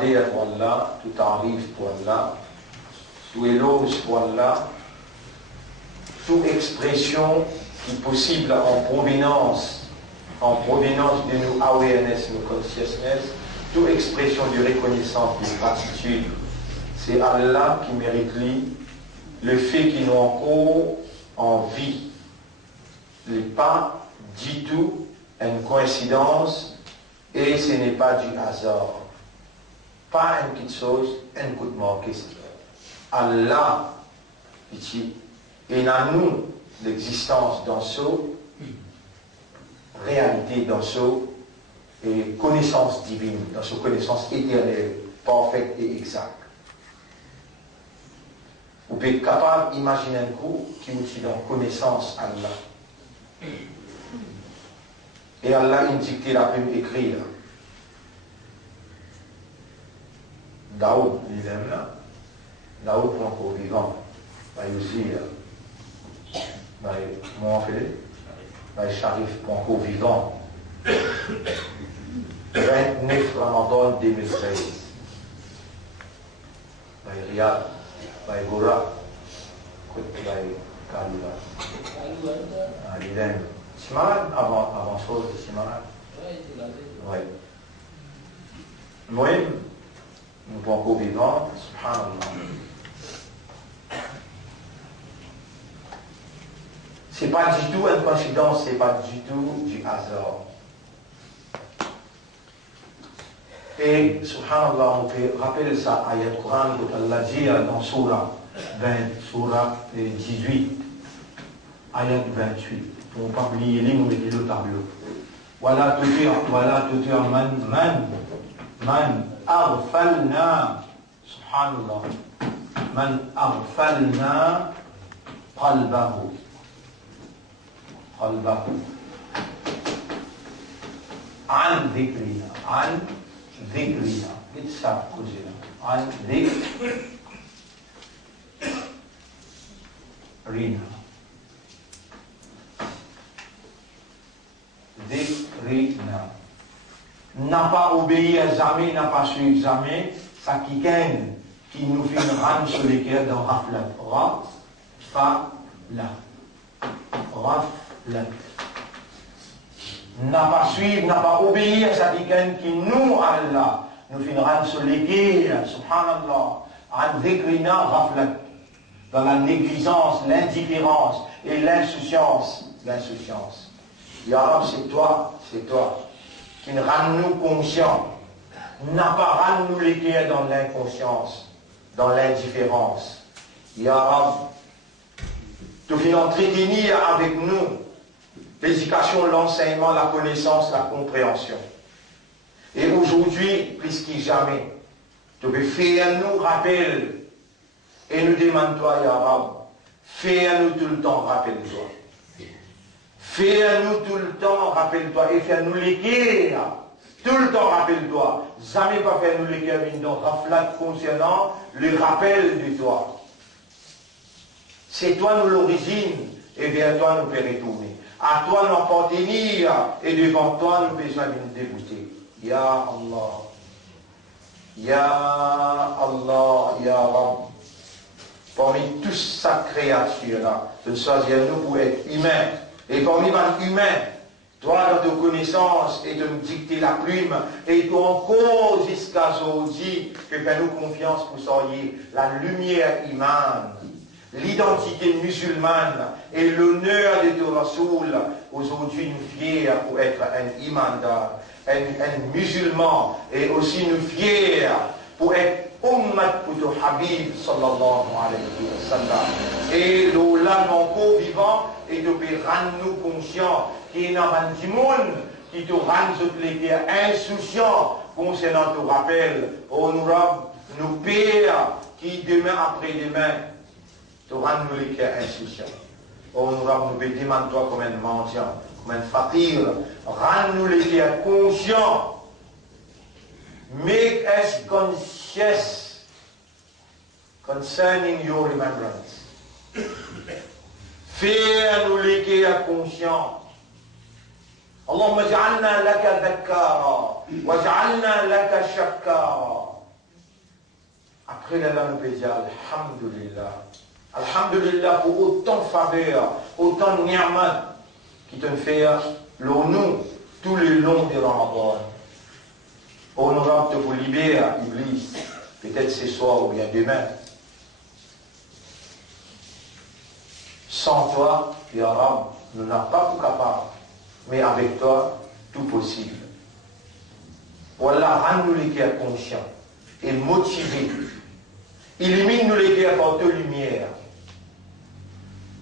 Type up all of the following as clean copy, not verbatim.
demander pour Allah, tout arrive pour Allah, tout éloge pour Allah, toute expression qui est possible en provenance de nos awareness, nos consciousness, toute expression de reconnaissance, de gratitude, c'est Allah qui mérite lui, le fait qu'il nous encore en vie. Ce n'est pas du tout une coïncidence et ce n'est pas du hasard. Pas une petite chose, un coup de marqué. Allah, ici, et dans nous l'existence dans ce, réalité dans ce, et connaissance divine, dans ce connaissance éternelle, parfaite et exacte. Vous pouvez être capable d'imaginer un coup qui vous dit dans connaissance Allah. Et Allah indiqué la plume écrire. Daoud, lui-même là, Daoud pour encore vivant, aussi, comment on fait, Sharif pour encore vivant. 29 Ramadan 2013. Riyad, Gora, Kalula. L'Iran. C'est malade avant chose, c'est malade. Oui. Moi, nous sommes encore vivants, subhanallah. Ce n'est pas du tout une coïncidence, ce n'est pas du tout du hasard. Et, subhanallah, on peut rappeler ça à ayat Coran que Allah dit dans Surah 18, ayat 28. On ne peut pas oublier les mots, mettez le tableau. Voilà tutir man aghfalna, subhanallah, man aghfalna qalbahu. عن ذكرنا بتساب كوزنا عن ذكرنا n'a pas obéi à jamais, n'a pas suivi jamais, ça qui nous fait une rame sur les cœurs dans Raflat. N'a pas suivi, n'a pas obéi à ça qui nous, Allah, nous fait une rame sur les cœurs, subhanallah, an dhikrina Raflat, dans la négligence, l'indifférence et l'insouciance. Ya Rab, c'est toi, qui nous rend nous conscients, n'a pas rend nous les cœurs dans l'inconscience, dans l'indifférence. Ya Rab, tu viens entretenir avec nous l'éducation, l'enseignement, la connaissance, la compréhension. Et aujourd'hui, plus que jamais, tu veux faire nous rappel et nous demande-toi, Ya Rab, fais-nous tout le temps, rappelle-toi. Fais-nous tout le temps, rappelle-toi, et fais-nous l'équerre. Tout le temps, rappelle-toi. Jamais pas faire-nous l'équerre, mais donc raflate concernant le rappel de toi. C'est toi nous l'origine, et vers toi nous peut retourner. À toi nous appartenir, et devant toi nous besoin de nous débouter. Ya Allah. Ya Allah, Ya Rab. Parmi toute sa créature-là, de choisir nous pour être humains. Et parmi les humains, toi dans tes connaissances et de nous dicter la plume, et toi encore jusqu'à aujourd'hui, que fais-nous confiance pour soyez la lumière imane, l'identité musulmane et l'honneur de ton Rasoul. Aujourd'hui nous fiers pour être un imandar, un musulman, et aussi nous fiers pour être Ummat pour ton Habib sallallahu alayhi wa sallam. Et l'Olam encore vivant, et de rendre nous conscients qu'il y a un monde qui te rend les cœurs insouciants concernant ton rappel. Oh nous Rab, nous pères qui demain après-demain te rendent nous les cœurs insouciants. Oh nous Rab, nous demandons-toi comme un mendiant, comme un fakir, rends-nous les cœurs conscients. Make us conscious concerning your remembrance. Fais-nous les cœurs conscients. Allahumma ja'alna laka dhakkara, wa ja'alna laka shakkara. Après là, nous pouvons dire Alhamdulillah. Alhamdulillah pour autant de faveurs, autant de ni'mat qui te fait nous tout le long de Ramadan. Honorable de vous libérer, Iblis, peut-être ce soir ou bien demain. Sans toi, Ya Rab, nous n'avons pas tout capable, mais avec toi, tout possible. Voilà, rends-nous les cœurs conscients et motivés. Illumine-nous les cœurs par ta lumière.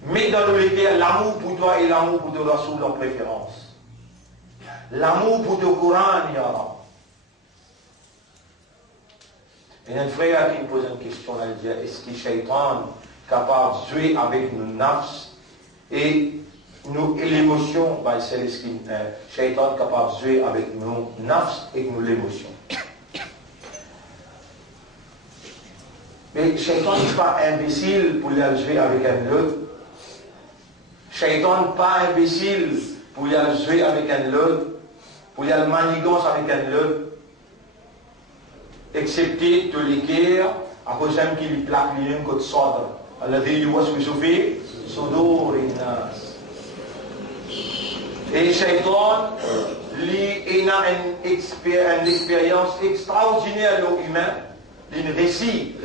Mets dans nous les cœurs l'amour pour toi et l'amour pour ton Rasoul en préférence. L'amour pour ton Coran, Ya Rab. Il y a un frère qui me pose une question, là, il dit, est-ce que Shaitan est capable de jouer avec nos nafs et l'émotion, ben, c'est ce qui Shaitan est capable de jouer avec nos nafs et nous l'émotion. Mais Shaitan n'est pas imbécile pour aller jouer avec un autre. Shaitan n'est pas imbécile pour aller jouer avec un autre, pour aller manigance avec un autre. Excepté de l'équerre, à cause d'un qui lui plaque l'une côté sodre. Allah dit, tu vois ce que je fais? Sodor et nas. Et Shaitan, lui, il a une expérience extraordinaire à l'homme humain, une récit.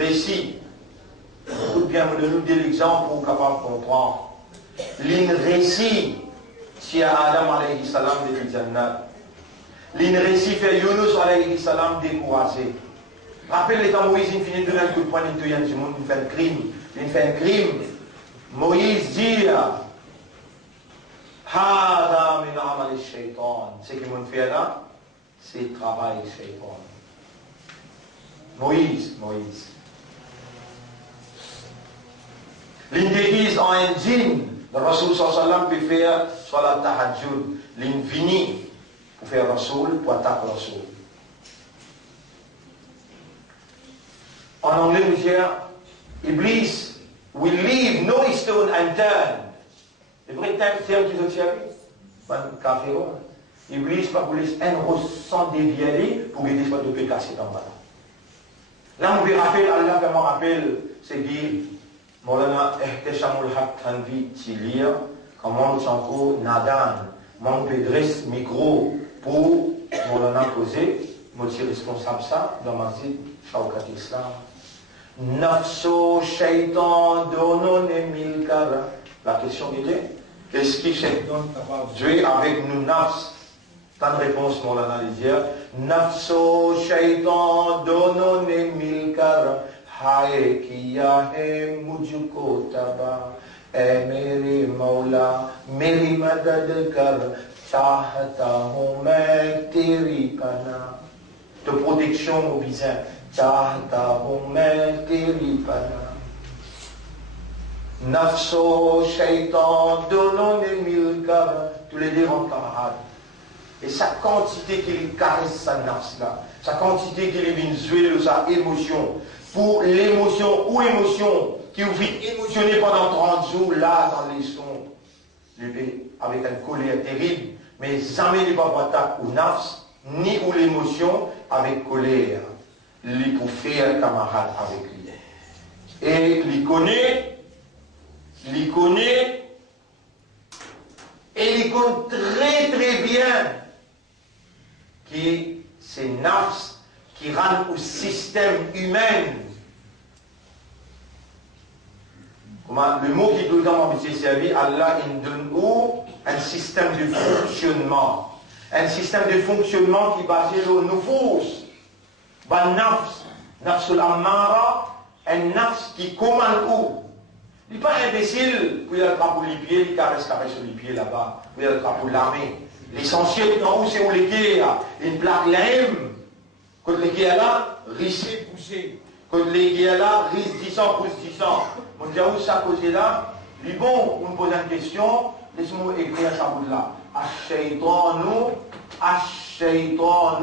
Écoute bien, me donne l'exemple pour capable de comprendre. L'une récit, si Adam alayhi salam de Jannat. L'une récit fait Yunus alayhi salam découragé. Rappelle les temps Moïse, il finit de donner un coup de poing, il fait un crime. Il fait un crime. Moïse dit, Hada min amal shaitan. Ce qu'il m'a fait là, c'est le travail shaitan. Moïse. L'une déguise en un djinn. Le Rasoul sallallahu peut faire soit la tahajjud. L'une vini pour faire Rasoul, pour attaquer Rasoul. En anglais, nous disons, Iblis will leave no stone unturned. Le vrai terme qu'ils ont tiré, Iblis va vous laisser un ressent dévié pour aider soit de péché casser dans le bas. Là, on veut rappeler, Allah vraiment rappelle, c'est dit, Molana Ehteshamul Haq Tanvi Tilia, comment nous sommes Nadan, mon pédresse micro pour Molana poser, moi je suis responsable ça, dans ma site, Shawkat Islam. Nafso Shaitan Donon Emilkara. La question était, est-ce que Shaitan est capable de jouer avec nous nafs? Tant de réponses, mon analysière. Nafso Shaitan Donon Emilkara. Haye Kiya He Mujuko Taba. Meri Maula, Meri Madad Kar. Chahata Home Teri Pana. De protection au visage. Chahta Home Teri Pana. Nafso, Shaitan, Donon et Milkar, tous les deux en camarades. Et sa quantité qu'il caresse sa nafs là, sa quantité qu'il vient jouer de sa émotion, pour l'émotion ou émotion qui vous fait émotionner pendant 30 jours là dans les sons, avec une colère terrible, mais jamais ne pas attaquer ou nafs, ni ou l'émotion avec colère. Il pour faire camarade avec lui. Et il connaît et il connaît très très bien que c'est nafs qui rendent au système humain. Comment, le mot qui tout le temps m'a servi, Allah il donne un système de fonctionnement. Un système de fonctionnement qui est basé sur nos forces. Nafsul Ammara, un nafs qui commande où? Il n'est pas imbécile pour y aller pour les pieds, il caresse sur les pieds là-bas, pour y aller pour l'armée. L'essentiel, dans où c'est où les guerres, une plaque l'aime. Quand les guerres là, risquent pousser. Quand les guerres là, risquent 10 ans, poussent 10 ans. On dit où ça cause là? Il est bon, on me pose une question, laisse-moi écrire ça bout là. Achète-nous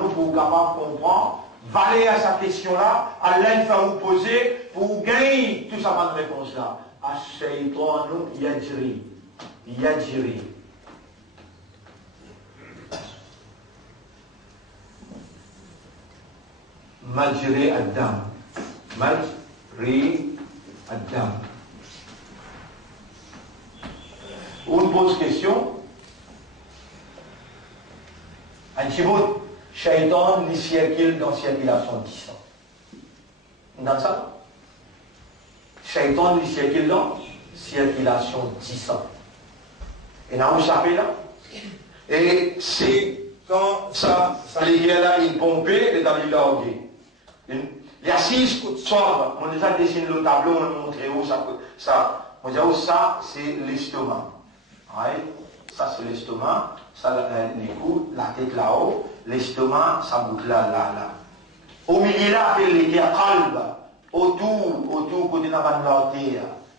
pour capable de comprendre. Valez à sa question là, Allah va vous poser pour gagner tout ça bonne réponse là. Ash-shaytanu yajri. Majri ad-dam. Adam. On pose question. Un petit bout. Shaitan, les siècles dans circulation 10 ans. Dans ça? Shaitan, les siècles dans circulation 10 ans. Et là, vous savez là? Et c'est quand ça les gars là, ils pompaient, et dans les logues. Il y a 6 coups de soir. On déjà dessiné le tableau, on a montré où ça. On dit où ça, c'est l'estomac. Ouais. Ça, c'est l'estomac. Ça, les coups, la tête là-haut. L'estomac, ça boucle là. Au milieu là, il y a calme. Autour, côté de la bande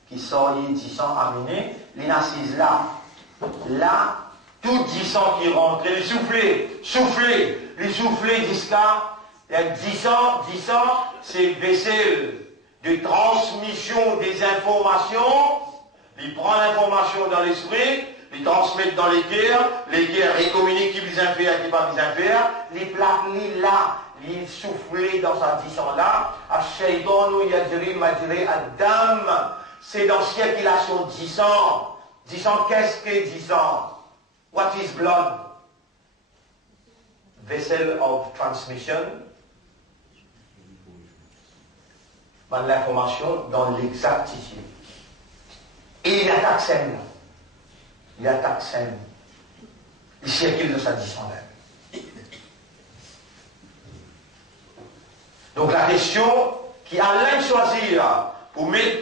qui sort, il y a 10 ans amené. Les assises là. Là, tout 10 ans qui rentrent. Les souffler jusqu'à 10 ans, c'est vaisselle de transmission des informations. Il prend l'information dans l'esprit, il transmet dans les cœurs récommuniquent qui besoin faire, qui pas besoin faire, les plaques là, il souffle dans sa 10 ans là, à Shaitan ou Yadri Madri Adam, c'est dans circulation 10 ans. 10 ans, qu'est-ce que 10 ans? What is blood? Vessel of transmission. L'information dans l'exactitude. Et il attaque scène là. Il circule de sa 10 ans là. Donc la question qui a l'un choisir pour mettre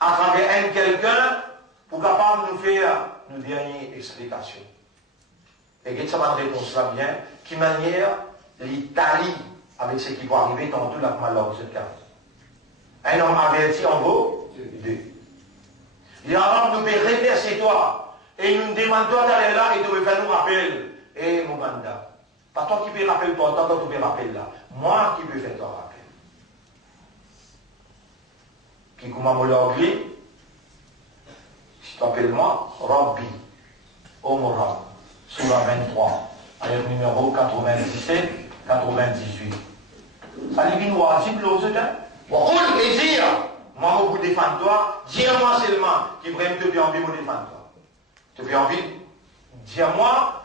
à travers un quelqu'un pour capable de nous faire une dernière explication. Et que ça va réponse là bien, qui manière l'Italie avec ce qui va arriver tantôt la malheur de cette carte. Un homme averti en vaut 2. Il va nous reverser toi et nous demande toi d'aller là et de faire nous rappel. Et mon mandat. Pas toi qui peux rappeler toi, toi qui peux rappeler là. Moi qui peux faire toi rappel. Qui comment me l'anglais? Si tu appelles moi, Rabbi, Omorab, Surah 23, ayat numéro 97, 98. Ça lui dit wajib l'autre temps. Bon, et dire, moi, je vous défends toi, dis-moi seulement qui vraiment te fait envie de me défendre toi. Tu fais envie, dis-moi,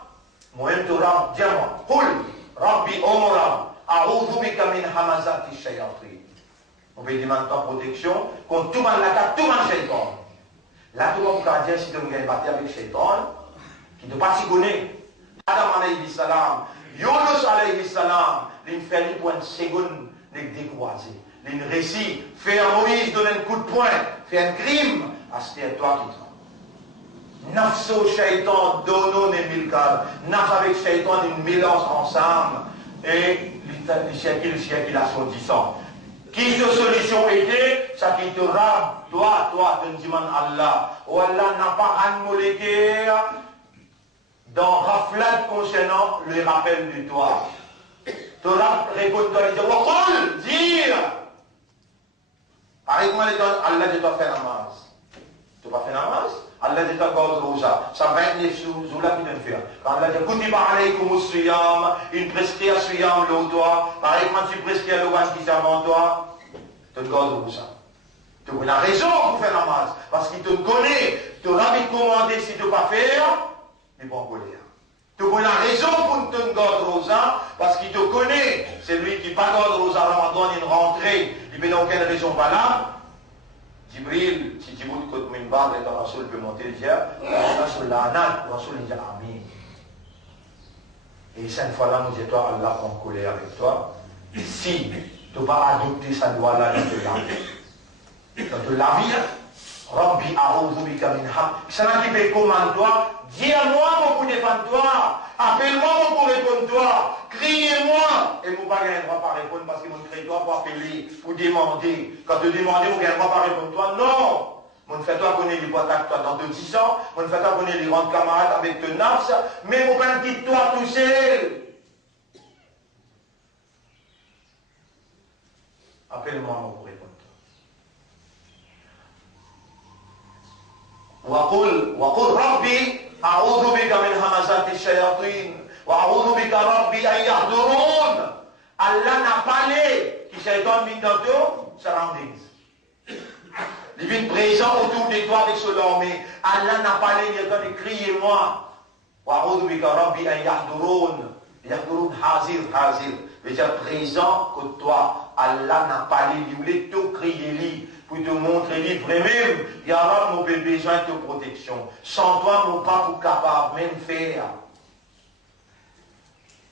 moi-même te rends, dis-moi, Qul, Rabbi Omorab, A'udhu bika min hamazati shayatin. On peut demander ta protection contre tout le monde, tout le monde shaitan. Là, tout le monde peut dire si tu veux battre avec shaitan, qui ne pas s'y connaître. Adam alayhi salam, Yunus alayhi salam, l'infernal pour une seconde, les décourager. Les récits, faire Moïse donner un coup de poing, faire un crime, à ce qui toi qui te. Nafso shaitan, dono ne milkal. Naf avec shaitan, une mélange ensemble. Et les siècles à son 10 ans. Qui de solution était, ça qui te rame, toi, tu te demandes Allah. Oh Allah n'a pas un molécule dans raflade concernant le rappel de toi. Tu répond-toi et dire, par exemple, Allah dit toi faire namaz. Tu vas faire namaz? Allah dit toi rosa. Ça 29 jours là qui te faire. Quand Allah dit kutiba alaykum as-siyam, une prescrit à siyam le toi. Par exemple, tu prescris à l'ouan qui avant toi. Tu te gardes rosa. Tu as la raison pour faire namaz. Parce qu'il te connaît. Tu auras envie de commander si tu ne pas faire, il va en colère. Tu as la raison pour te garder rosa, parce qu'il te connaît. C'est lui qui pas garde rosa Ramadan, une rentrée, il n'a aucune raison valable. Jibril, si tu veux que tu barre, le Rasoul peut monter le dire, Rasoul l'anat, Rasoul dit Amin. Et cette fois-là, nous disons, Allah en colère avec toi. Si tu ne vas pas adopter cette loi-là dans la vie, Rabbi a'udhu bika min ham. Ça n'a qui fait commande toi. Dis-moi pour défendre toi. Appelle-moi pour répondre toi. Criez-moi. Et mon pas ne va pas répondre parce que mon crie toi pour appeler, pour demander. Quand tu demandes, mon ne va pas répondre toi. Non. Mon fait toi connaître les contacts toi dans 10 ans. Mon fait toi connaître les grands camarades avec ton nafs. Mais mon pas quitte toi tout seul. Appelle-moi pour répondre. وقل ربي أعوذ بك من همزات الشياطين وأعوذ بك ربي أن يحضرون. Allah n'a parlé qui shaitan min dans surroundings. Il vient présent autour de toi avec son armée. Allah n'a pas l'air de crier moi. Wa'oudou bika rabbi an yahduroun. Yahduroun hazir, hazir. Déjà présent que toi. Allah n'a pas l'air, il voulait te crier lui. Pour te montrer lui vraiment. Ya Rab, mon besoin de protection. Sans toi, mon pas pour capable même faire.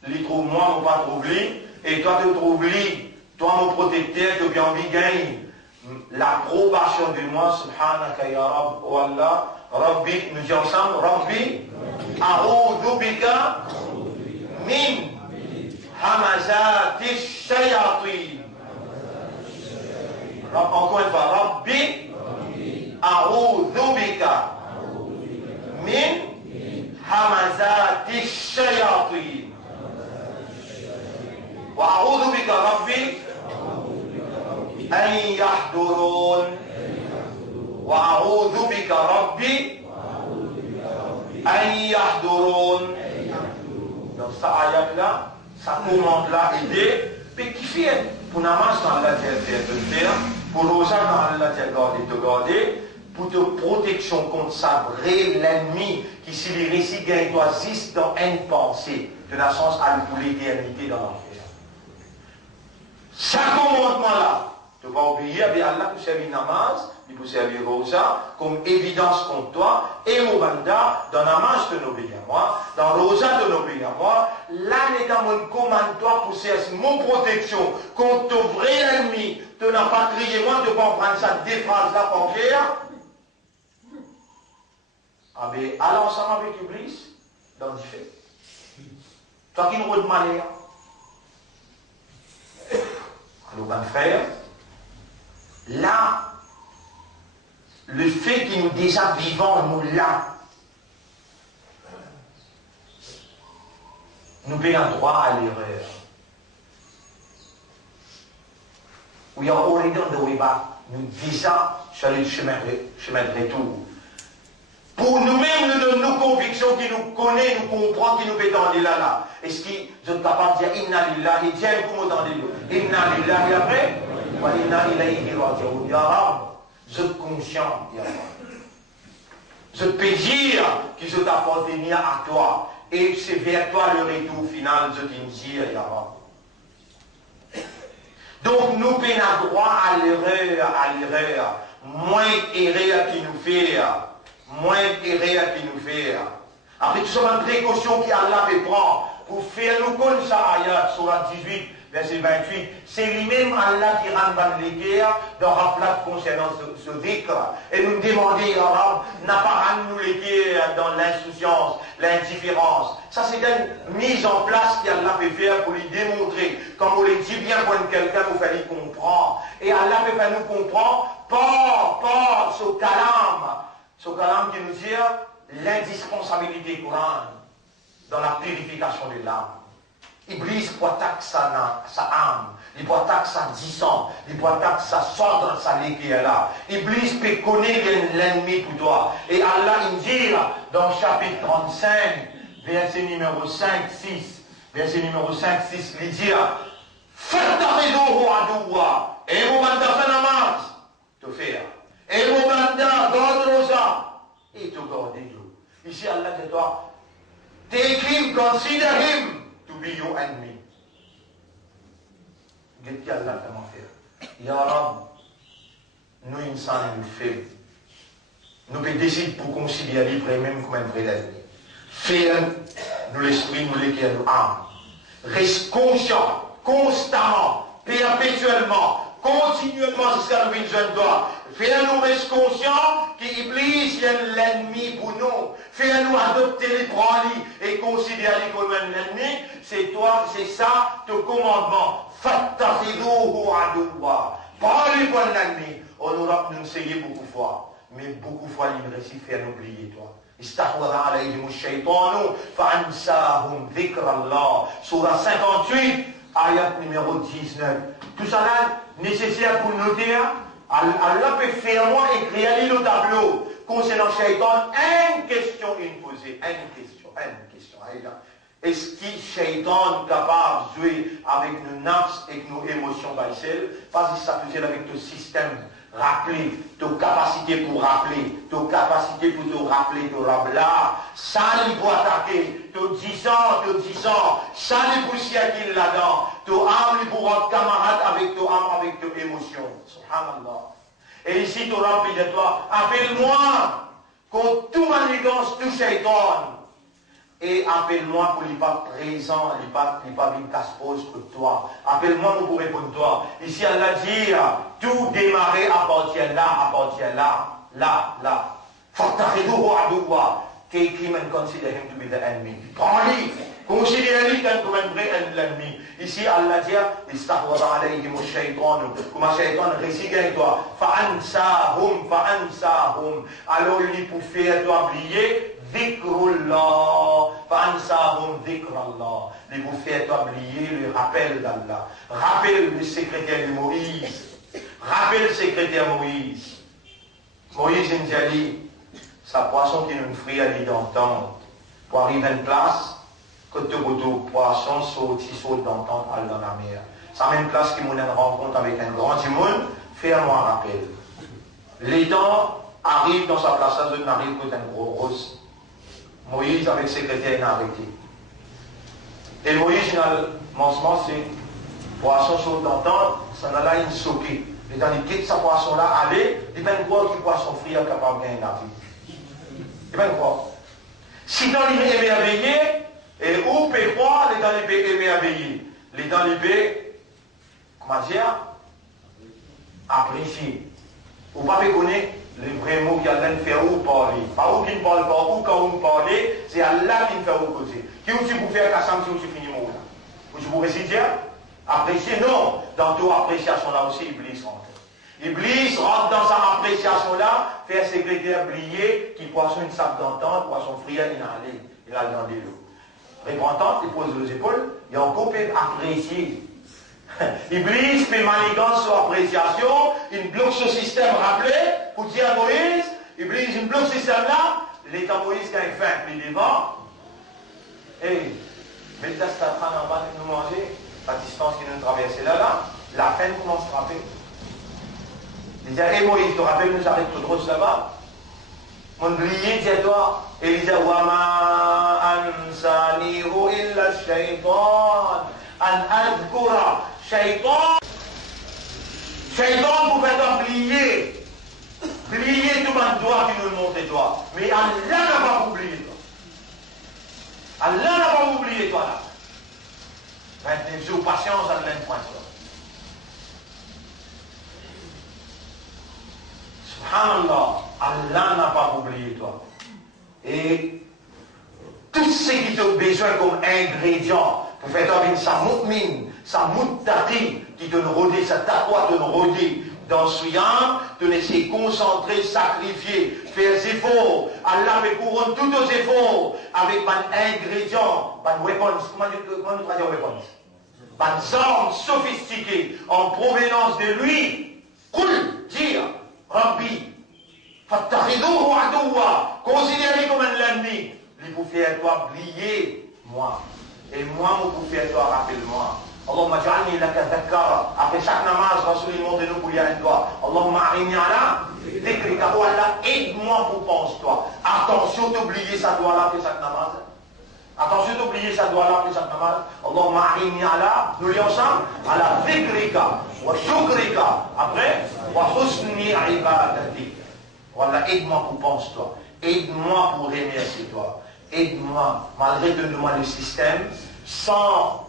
Lui trouve moi, mon pas trouve lui. Et toi, te trouve lui. Toi, mon protecteur, tu as envie de gagner. L'approbation de moi, subhanaka ya Rab, oh Allah, Rabbi, nous disons ensemble, Rabbi, a'oudhu bika min hamazati shayatin. Encore une fois, Rabbi, a'oudhu bika min hamazati shayatin. Wa a'oudhu bika Rabbi, أن يحضرون وأعوذ بك ربي أن يحضرون. Donc ça ayat là, ça commande là, idée, mais qui fait pour namaz dans Allah de le faire, pour rosa dans Allah de te garder, pour te protection contre ça, vrai l'ennemi qui s'il est récit gagne toi existe dans une pensée de la chance à lui pour l'éternité dans l'enfer. Ça commandement là. Tu vas obéir à Allah pour servir namaz, il peut servir rosa comme évidence contre toi, et mon banda, dans namaz de n'obéir à moi, dans rosa de n'obéir à moi, là n'est pas mon commande toi pour servir mon protection contre ton vrai ennemi. Tu n'as pas crié moi, tu vas prendre ça, des phrases là pour faire. Ah ben, allez ensemble avec Iblis, dans le fait. Toi qui nous redemandez malheur. Alors, mon frère, là, le fait que nous déjà vivons, nous là, nous avons droit à l'erreur. We are already on the way back. Nous déjà sur le chemin de retour. Pour nous-mêmes, nous donnons nos convictions qui nous connaissent, nous comprenons, qui nous met dans les là. Est-ce qu'ils sont capables de dire Inna lillahi, tiens, comment dans les deux Inna lillahi après Wa inna ilayhi raji'un. Ya Rab, je suis conscient, Ya Rab. Je peux dire que je t'appartiens à toi. Et c'est vers toi le retour final, je t'injure, Ya Rab. Donc nous avons droit à l'erreur. Moins erreur qui nous fait. Moins erreur qui nous fait. Avec tout ça, une précaution qu'Allah fait prendre pour faire nous connaître ça ayat, surat 18, verset 28. C'est lui-même Allah qui rend dans les guerres dans Raflat concernant ce dhikr. Et nous demander, Arab, n'a pas rendu nous les guerres dans l'insouciance, l'indifférence. Ça, c'est une mise en place qu'Allah fait faire pour lui démontrer. Comme on le dit bien pour quelqu'un, il fallait comprendre. Et Allah fait faire nous comprendre, pas ce calame. Ce calame qui nous dit l'indispensabilité courante dans la purification de l'âme. Iblis peut attaquer sa âme, il peut attaquer sa disant, il peut attaquer sa sorte, sa lait qui est là. Iblis peut connaître l'ennemi pour toi. Et Allah il dit dans le chapitre 35, verset numéro 5, 6, verset numéro 5, 6, il dit Fattakhidouhu adoua, et vous banda fanamaz, te faire. Et vous banda, garde ça, et te garde Dieu. Ici, Allah dit toi, take him, consider him to be your enemy. Qu'est-ce qu'Allah comment faire? Ya Rab, nous, insan, nous faisons. Nous pouvons décider pour considérer lui-même comme un vrai ennemi. Faire, nous l'esprit, nous l'éclaire, nous âme. Reste conscient, constamment, perpétuellement, continuellement jusqu'à nous besoin de toi. Fais-nous rester conscients qu'Iblis est l'ennemi pour nous. Fais-nous adopter les branlis et considérer comme un ennemi. C'est toi, c'est ça, ton commandement. Fattakhidouhu adoua. Parlez pour l'ennemi. On aura nous essayé beaucoup de fois. Mais beaucoup de fois, il réussit à faire oublier toi. استحوذ عليهم الشيطان فأنساهم ذكر الله. Surah 58, ayat numéro 19. Tout ça là, nécessaire pour noter. Allah peut faire moi écrire le tableau concernant Shaitan. Une question, une posée. Une question. Est-ce que Shaitan est capable de jouer avec nos nafs et nos émotions baissées? Parce que ça peut faire avec ton système. Rappeler, ton capacité pour rappeler, ton capacité pour te rappeler, ton rabla, ça il faut attaquer, ton 10 ans, ça il faut s'y acquérir là-dedans, ton âme il pour être camarade avec ton âme, avec ton émotion. Subhanallah. Et ici, ton rab dit de toi, appelle-moi, contre toute manigance, tout shaitan. Et appelle-moi pour ne pas présent, ne pas venir casse-pose pour toi. Appelle-moi pour répondre toi. Ici, Allah dit, tout démarrer appartient là. Fattakhidouhu aduwa. Take him and consider him to be the enemy. Prends-lui. Considère-lui comme un vrai ennemi. Ici, Allah dit, istahwada alayhim ash-shaytan. Comme un shaytan récite avec toi. Fa'ansahum. Alors, il pour faire toi oublier. Dhikrullah, fa'ansahum dhikrallah. Il vous fait oublier le rappel d'Allah. Rappelle le secrétaire de Moïse. Rappelle le secrétaire Moïse. Moïse nous dit, sa poisson qui nous frit à l'île d'entente. Pour arriver à une place, que tout poisson saute d'entente dans la mer. C'est la même place qui nous rencontre avec un grand timon, fais-moi un rappel. L'étang arrive dans sa place, ça arrive comme un gros rose. Moïse avec secrétaire n'a arrêté. Et Moïse, finalement, c'est poisson saute d'entente, ça n'a là une soquée. Et dans les quitte sa poisson là, allez, il va croire qu'il poisson frit est capable de gagner la vie. Il va croire. Si dans les pays émerveillés, et où peut croire les dans les pays émerveillés? Les dans les pays, comment dire, appréciés. Ou pas connaître les vrais mots qu'Allah fait où parler. Pas où qui ne parle pas, où quand on parle, c'est Allah qui ne fait où causer. Qui aussi pour faire la sanction, si fini mot là. Vous pourrez dire, apprécier, non. Dans toute appréciation là aussi, Iblis rentre. Iblis rentre dans sa appréciation là, faire secrétaire oublié, qui poisson une sape d'entente, poisson friand, il a dans l'eau. Répentante, il pose les épaules, il y a encore peut apprécier. Iblis fait manigance sur appréciation, il bloque ce système rappelé, pour dire à Moïse, Iblis il bloque ce système là, l'état Moïse gagne faim, mais devant, et mettez la statran en bas de nous manger, la distance qui nous traverse là, la faim commence à frapper. Il dit, hé Moïse, tu te rappelles, nous arrêtons trop là-bas. Mon blié, dis-toi, et il dit, Wama ansanihu illa shaytan, an adkura. Shaitan pouvait oublier tout le monde doit qui nous le montre toi. Mais Allah n'a pas oublié toi. Allah n'a pas oublié toi là. 29 jours patience à l'un point toi. Subhanallah, Allah n'a pas oublié toi. Et tout ce qui t'a besoin comme ingrédient pour faire tomber sa mu'min, sa muttaqi, qui te rodé, sa taqwa te rodé dans ce yam, te laisser concentrer, sacrifier, faire des efforts. Allah me couronne tous nos efforts avec un ingrédient, un weapons, comment nous traduisons weapons? Une arme sophistiquée en provenance de lui. Qul, dire, Rabbi, fattakhidouhu aduwa, considérez comme un ennemi. Il vous fait toi oublier moi. Et moi, vous faire toi, rappelle-moi. Allahumma ja'alni laka dhakkara. Après chaque namaz, Rasul il montre nous pour y aller toi. Allahumma a'inni ala dhikrika. Oh Allah, aide-moi pour penser toi. Attention d'oublier ça doit là après chaque namaz. Attention d'oublier ça doit là après chaque namaz. Allahumma a'inni ala, nous lisons ensemble, ala dhikrika wa shukrika. Après, wa husni ibadatik. Oh Allah, aide-moi pour penser toi. Aide-moi pour remercier toi. Aide-moi, malgré que nous le système, sans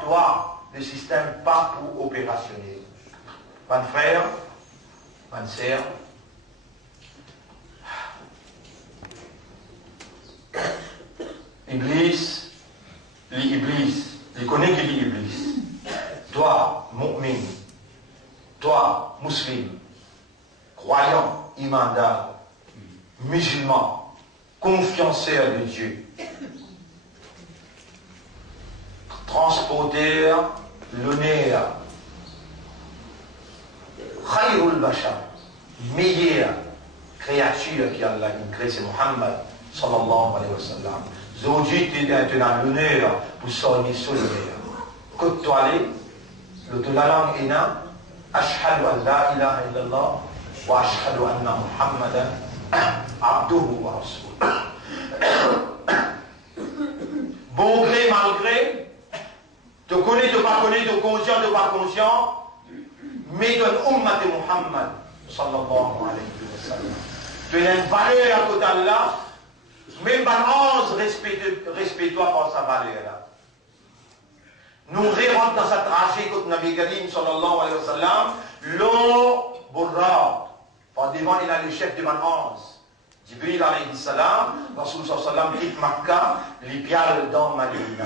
toi, le système pas pour opérationnel. Mon frère, ma sœur, Iblis, il connaît qui dit Iblis. Toi, mu'min, toi, musulman, croyant, imandal, musulman, confianceur de Dieu, transporteur, l'honneur, khayrul bashar, meilleure créature qui Allah a créée, c'est Muhammad sallallahu alayhi wa sallam. Aujourd'hui, tu es dans l'honneur pour sortir sur le meilleur. Côte toi aller, le la langue est là. Ashhadu an la ilaha illallah wa ashhadu anna Muhammadan abduhu wa rasul. Bon gré, mal gré, te connais, te pas connais, te conscient, te pas conscient, mais ton ummat de Muhammad sallallahu alayhi wa sallam. Tu as une valeur à côté d'Allah, même balance, respecte-toi par sa valeur là. Nous rentrons dans sa trajet contre Nabi Karim sallallahu alayhi wa sallam, l'eau bourra, par devant il a le chef de balance. Jibril alayhi salam, Rasul sallallahu alayhi wa sallam quitte Makkah, les piales dans Madina.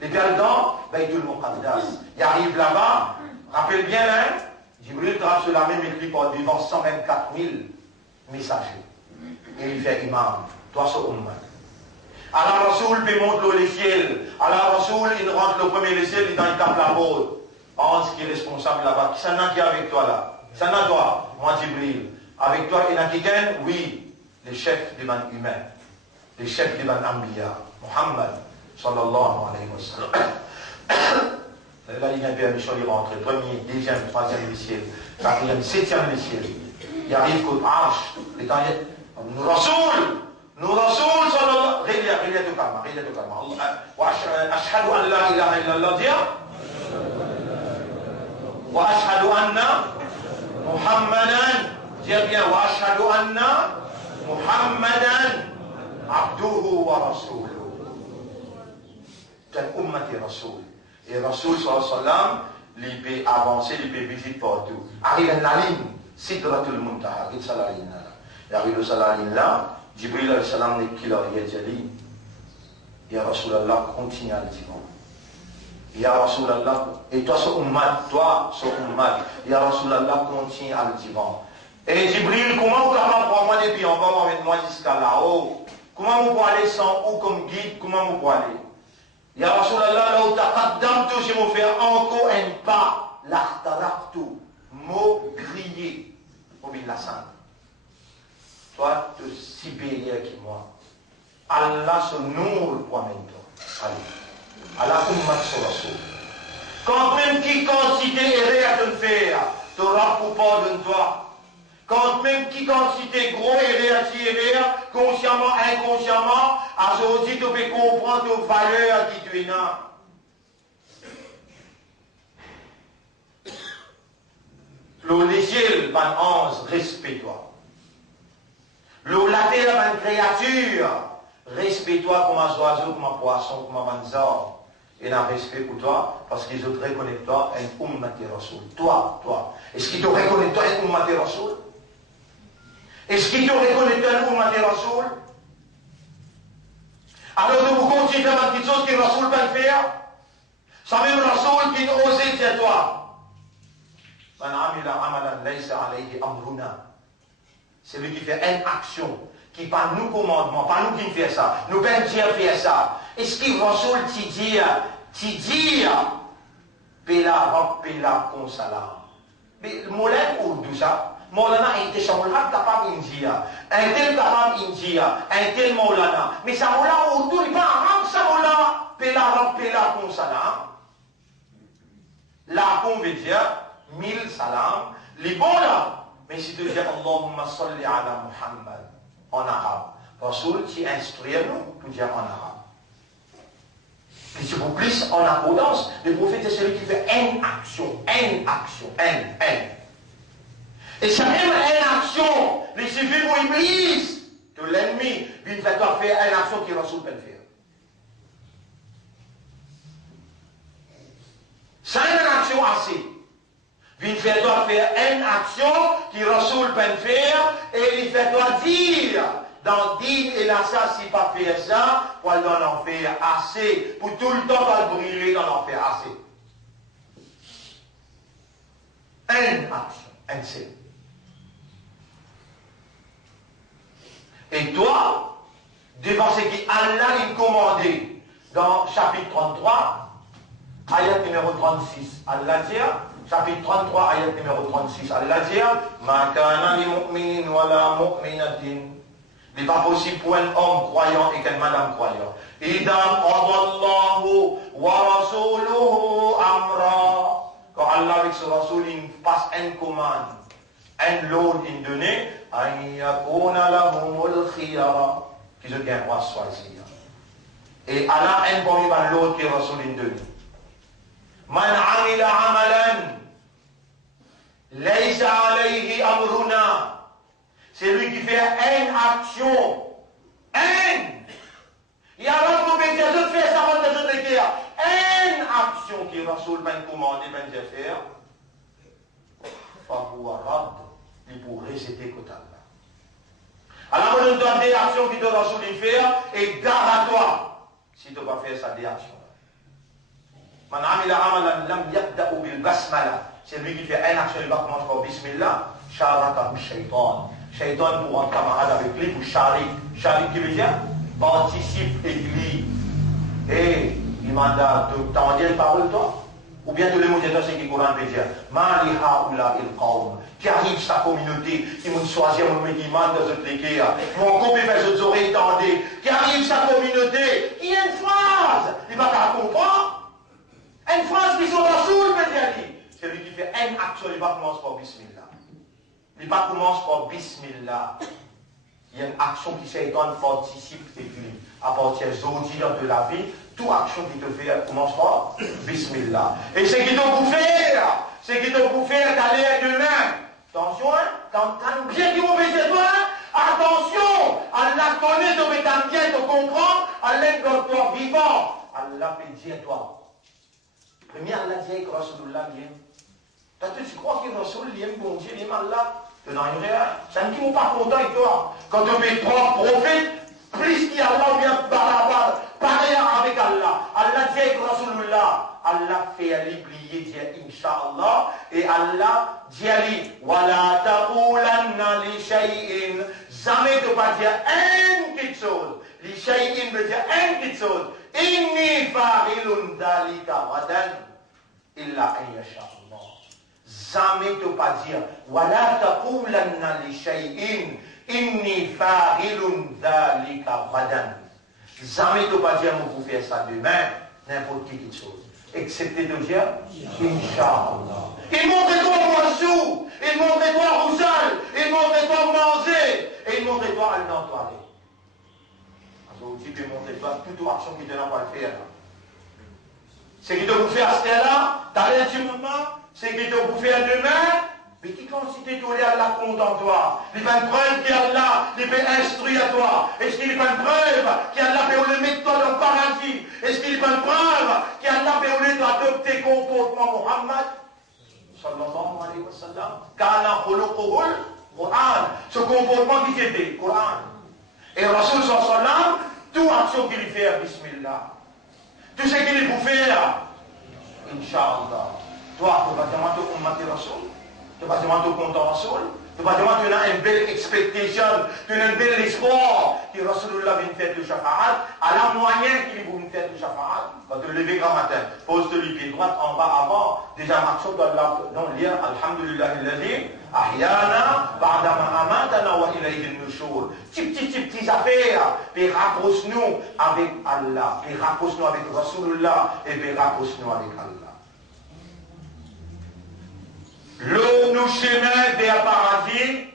Les piales dans Baytul Muqaddas. Il arrive là-bas, rappelle bien, hein, Jibril trace sur la même écrit par devant 124 000 messagers. Et il fait imam, toi ce umma. Alors Rasoul puis monte le ciel. Alors Rasoul, il rentre le premier le ciel, il tape la porte. Hans qui est responsable là-bas. Qui s'en a qui est avec toi là? Ça n'a toi, moi Jibril. Avec toi, il y en a qui gagne? Oui, les chefs des bandes humains. Les chefs des bandes Ambiya. Muhammad, sallallahu alayhi wa sallam. Là, il vient bien, il rentre. Premier, deuxième, troisième le ciel. Quatrième, septième le ciel. Il arrive qu'au arche. Nous Rasoul, sallallahu alayhi wa sallam. Ashhadu an la ilaha illallah, dire. Wa ashhadu anna Muhammadan, dire bien. Wa ashhadu anna Muhammadan abduhu wa rasuluhu. C'est un ummati Rasoul. Et Rasoul sallallahu alayhi wa sallam, il peut avancer, il peut visiter partout. Arrive à la ligne, Sidratul Muntaha, il arrive à la ligne là, Jibril alayhi salam n'est qu'il a dit, Ya Rasulallah, continue à le dire. Ya Rasulallah, et toi, ce ummat, Ya Rasulallah, continue à le dire. Et Jibril, comment vous allez prendre moi depuis en bas, avec moi jusqu'à là-haut? Comment vous pouvez aller sans ou comme guide? Comment vous pouvez aller? Ya Rasulallah, là où taqaddamtu, je me fais encore un pas, l'ahtaraktu, mot grillé, au bin la sang. Toi, tu es supérieur que moi. Allah se nourrit pour toi. Allez. Allah ummat sur Rasul. Quand même qui quantité erré à te faire, tu auras pour pas de toi. Quand même qui quantité gros erré à tirer, consciemment, inconsciemment, aujourd'hui tu peux comprendre tes valeurs qui tu es là. Le ciel, ban ange, respecte-toi. Le later, ban créature, respecte-toi comme un oiseau, comme un poisson, comme un banzar. Et un respect pour toi, parce qu'ils te reconnaissent toi un ummati Rasoul. Toi. Est-ce qu'ils te reconnaissent toi un ummati Rasoul? Est-ce qu'ils te reconnaissent toi un ummati Rasoul? Alors que vous continuez à faire une petite chose que Rasoul va faire, ça même Rasoul qui n'ose dire toi. C'est lui qui fait une action, qui par nous commandement, pas nous qui fait ça, nous ben Dieu fait ça. Est-ce qu'il Rasoul t'y dit, pela consala. Mais molek ou tout ça, Molana était chamoulha capable d'India, un tel capable d'India, un tel Molana. Mais ça mola ou tout, il va en ça mola, pela consala. La con veut dire 1000 salam, les bons là. Mais si tu dis Allahumma salli ala Muhammad en arabe, Rasoul qui instruit nous pour dire en arabe. Et si vous plus en accordance, le prophète est celui qui fait une action. Et chaque même une action, il suffit pour Iblis, de l'ennemi, il va faire une action qui Rasoul peut faire. C'est une action assez. Il fait toi faire une action qui Rasoul peut faire et il fait toi dire dans Dîn et la ça, si pas faire ça, pour aller dans l'enfer assez, pour tout le temps pas brûler dans l'enfer assez. Une action, un seul. Et toi, devant ce qui Allah a commandé dans chapitre 33, ayat numéro 36, Allah dit, chapitre 33, ayat numéro 36, Allah dit, Ma kana li mu'minin wa la mu'minatin Il n'est pas possible pour un homme croyant et qu'une madame croyant. Idam adallahu wa rasuluhu amra. Quand Allah avec ce rasoul, il passe une commande, un lot, il donne, an yakuna lahumul khiyara, qui se gagne à choisir. Et Allah a un bon l'autre qui est rasoul, il donne. Man amila amalan, laysa alayhi amruna. C'est lui qui fait une action. Il y a l'autre qui dit, je fais ça, je te dis, une action qui Rasoul ben commandé, ben de faire. Il pour réciter côté Allah. Alors, on nous donne des actions qui te Rasoul faire et garde à toi si tu ne vas pas faire ça, des actions. Man amila amalan lam yabda'u bil basmala. C'est lui qui fait une action, il va commencer par Bismillah. Sharakahu shaitan. Shaitan pour un camarade avec lui, pour sharik. Sharik qui veut dire participe avec lui. Et il m'a dit, t'as dit une parole toi? Ou bien tous les mots de c'est qui Coran veut dire. Mali haoula il qawm. Qui arrive sa communauté, qui m'a choisi mon musulman dans cette équipe. Mon couple fait ses oreilles tendues. Qui arrive sa communauté, il y a une phrase. Il va pas comprendre. Une phrase qui sont Rasoul veut dire. C'est lui qui fait une action, il va commencer par Bismillah. Il va commencer par Bismillah. Il y a une action qui s'étonne, participe et puis à partir de la vie, toute action qui te fait commence par Bismillah. Et ce qui te vous faire, c'est qui te vous faire d'aller demain. Attention, hein, quand bien qui vous fait toi, attention, Allah connaît, tu veux bien te comprendre, Allah est dans toi vivant. Allah peut dire toi. Premier Allah dit que Rasulullah vient. Tu crois que Rasul aime bon Dieu, il aime Allah? Tu n'as rien. Ça ne dit pas content avec toi. Quand tu fais trois prophètes, plus qu'Allah vient pareil avec Allah. Allah dit avec Rasulullah. Allah fait aller prier, dire Inch'Allah. Et Allah dit ali, Wala taqulanna li shay'in. Jamais tu ne pas dire une petite chose. Li shay'in veut dire une petite chose. Inni fa'ilun dalika wadan. Illa an yasha Allah. Jamais tu ne pas dire Wala taqulanna li shay'in. Inni fa'ilun dalika wadan. Jamais tu ne pas dire vous pouvez faire ça demain, n'importe quelle chose. Excepté de dire Inch'Allah. Il montre-toi Mouassou, il montre-toi Roussal, il montre-toi manger, et il montre-toi aller dans toi. Alors, il peut montrer-toi toute action qui te n'a pas le faire. C'est qui te vous fait à ce là, d'aller intimement, c'est qui te vous fait demain, mais qui constitue tout les Allah compte en toi. Il y a une preuve qui est là, il peut instruire à toi. Est-ce qu'il y a une preuve qui est là pour le mettre toi dans le paradis? Est-ce qu'il y a une preuve qui est là pour le adopter comportement Muhammad? Sallallahu alayhi wa sallam. Kana khuluquhul Quran. Ce comportement qui était le Coran. Et Rasul sallallahu alayhi wa sallam, toute action qu'il fait, Bismillah. Tout ce qu'il vous fait, Inch'Allah. Toi, tu vas demander au Ummati Rasul. Tu vas demander au compte Rasul. Tu vas demander, tu as une belle expectation, tu as un bel espoir que Rasulullah vient faire du shafa'at, à la moyen qu'il vous faire du shafa'at. Quand tu te lèves grand matin, pose-toi le pied droit en bas avant, déjà marche dans le lien, Alhamdulillah alladhi, ahyana, ba'dama amatana wa ilayhi al-nushur. Petites affaires, puis rapproche-nous avec Allah, puis rapproche-nous avec Rasulullah, et puis rapproche-nous avec Allah. Nos chemins vers paradis,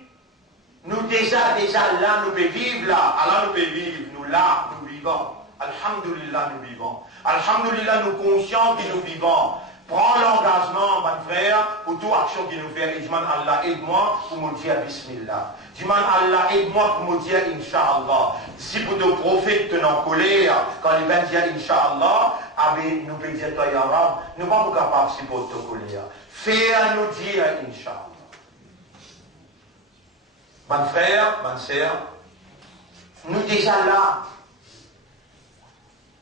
nous déjà là, nous pouvons vivre là. Allah nous peut vivre, nous là, nous vivons. Alhamdulillah, nous vivons. Alhamdulillah, nous conscients que nous vivons. Prends l'engagement, mon frère, pour toute action qu'il nous fait. Et dis-moi, Allah, aide-moi pour me dire Bismillah. Dis-moi, Allah, aide-moi pour me dire Inch'Allah. Si pour nos prophètes te n'en colère, quand ils viennent dire Inch'Allah, nous pouvons dire, toi, Ya Rab, nous ne sommes pas capables si pour te colère. Fais nous dire Inch'Allah. Mon frère, ma soeur, nous déjà là.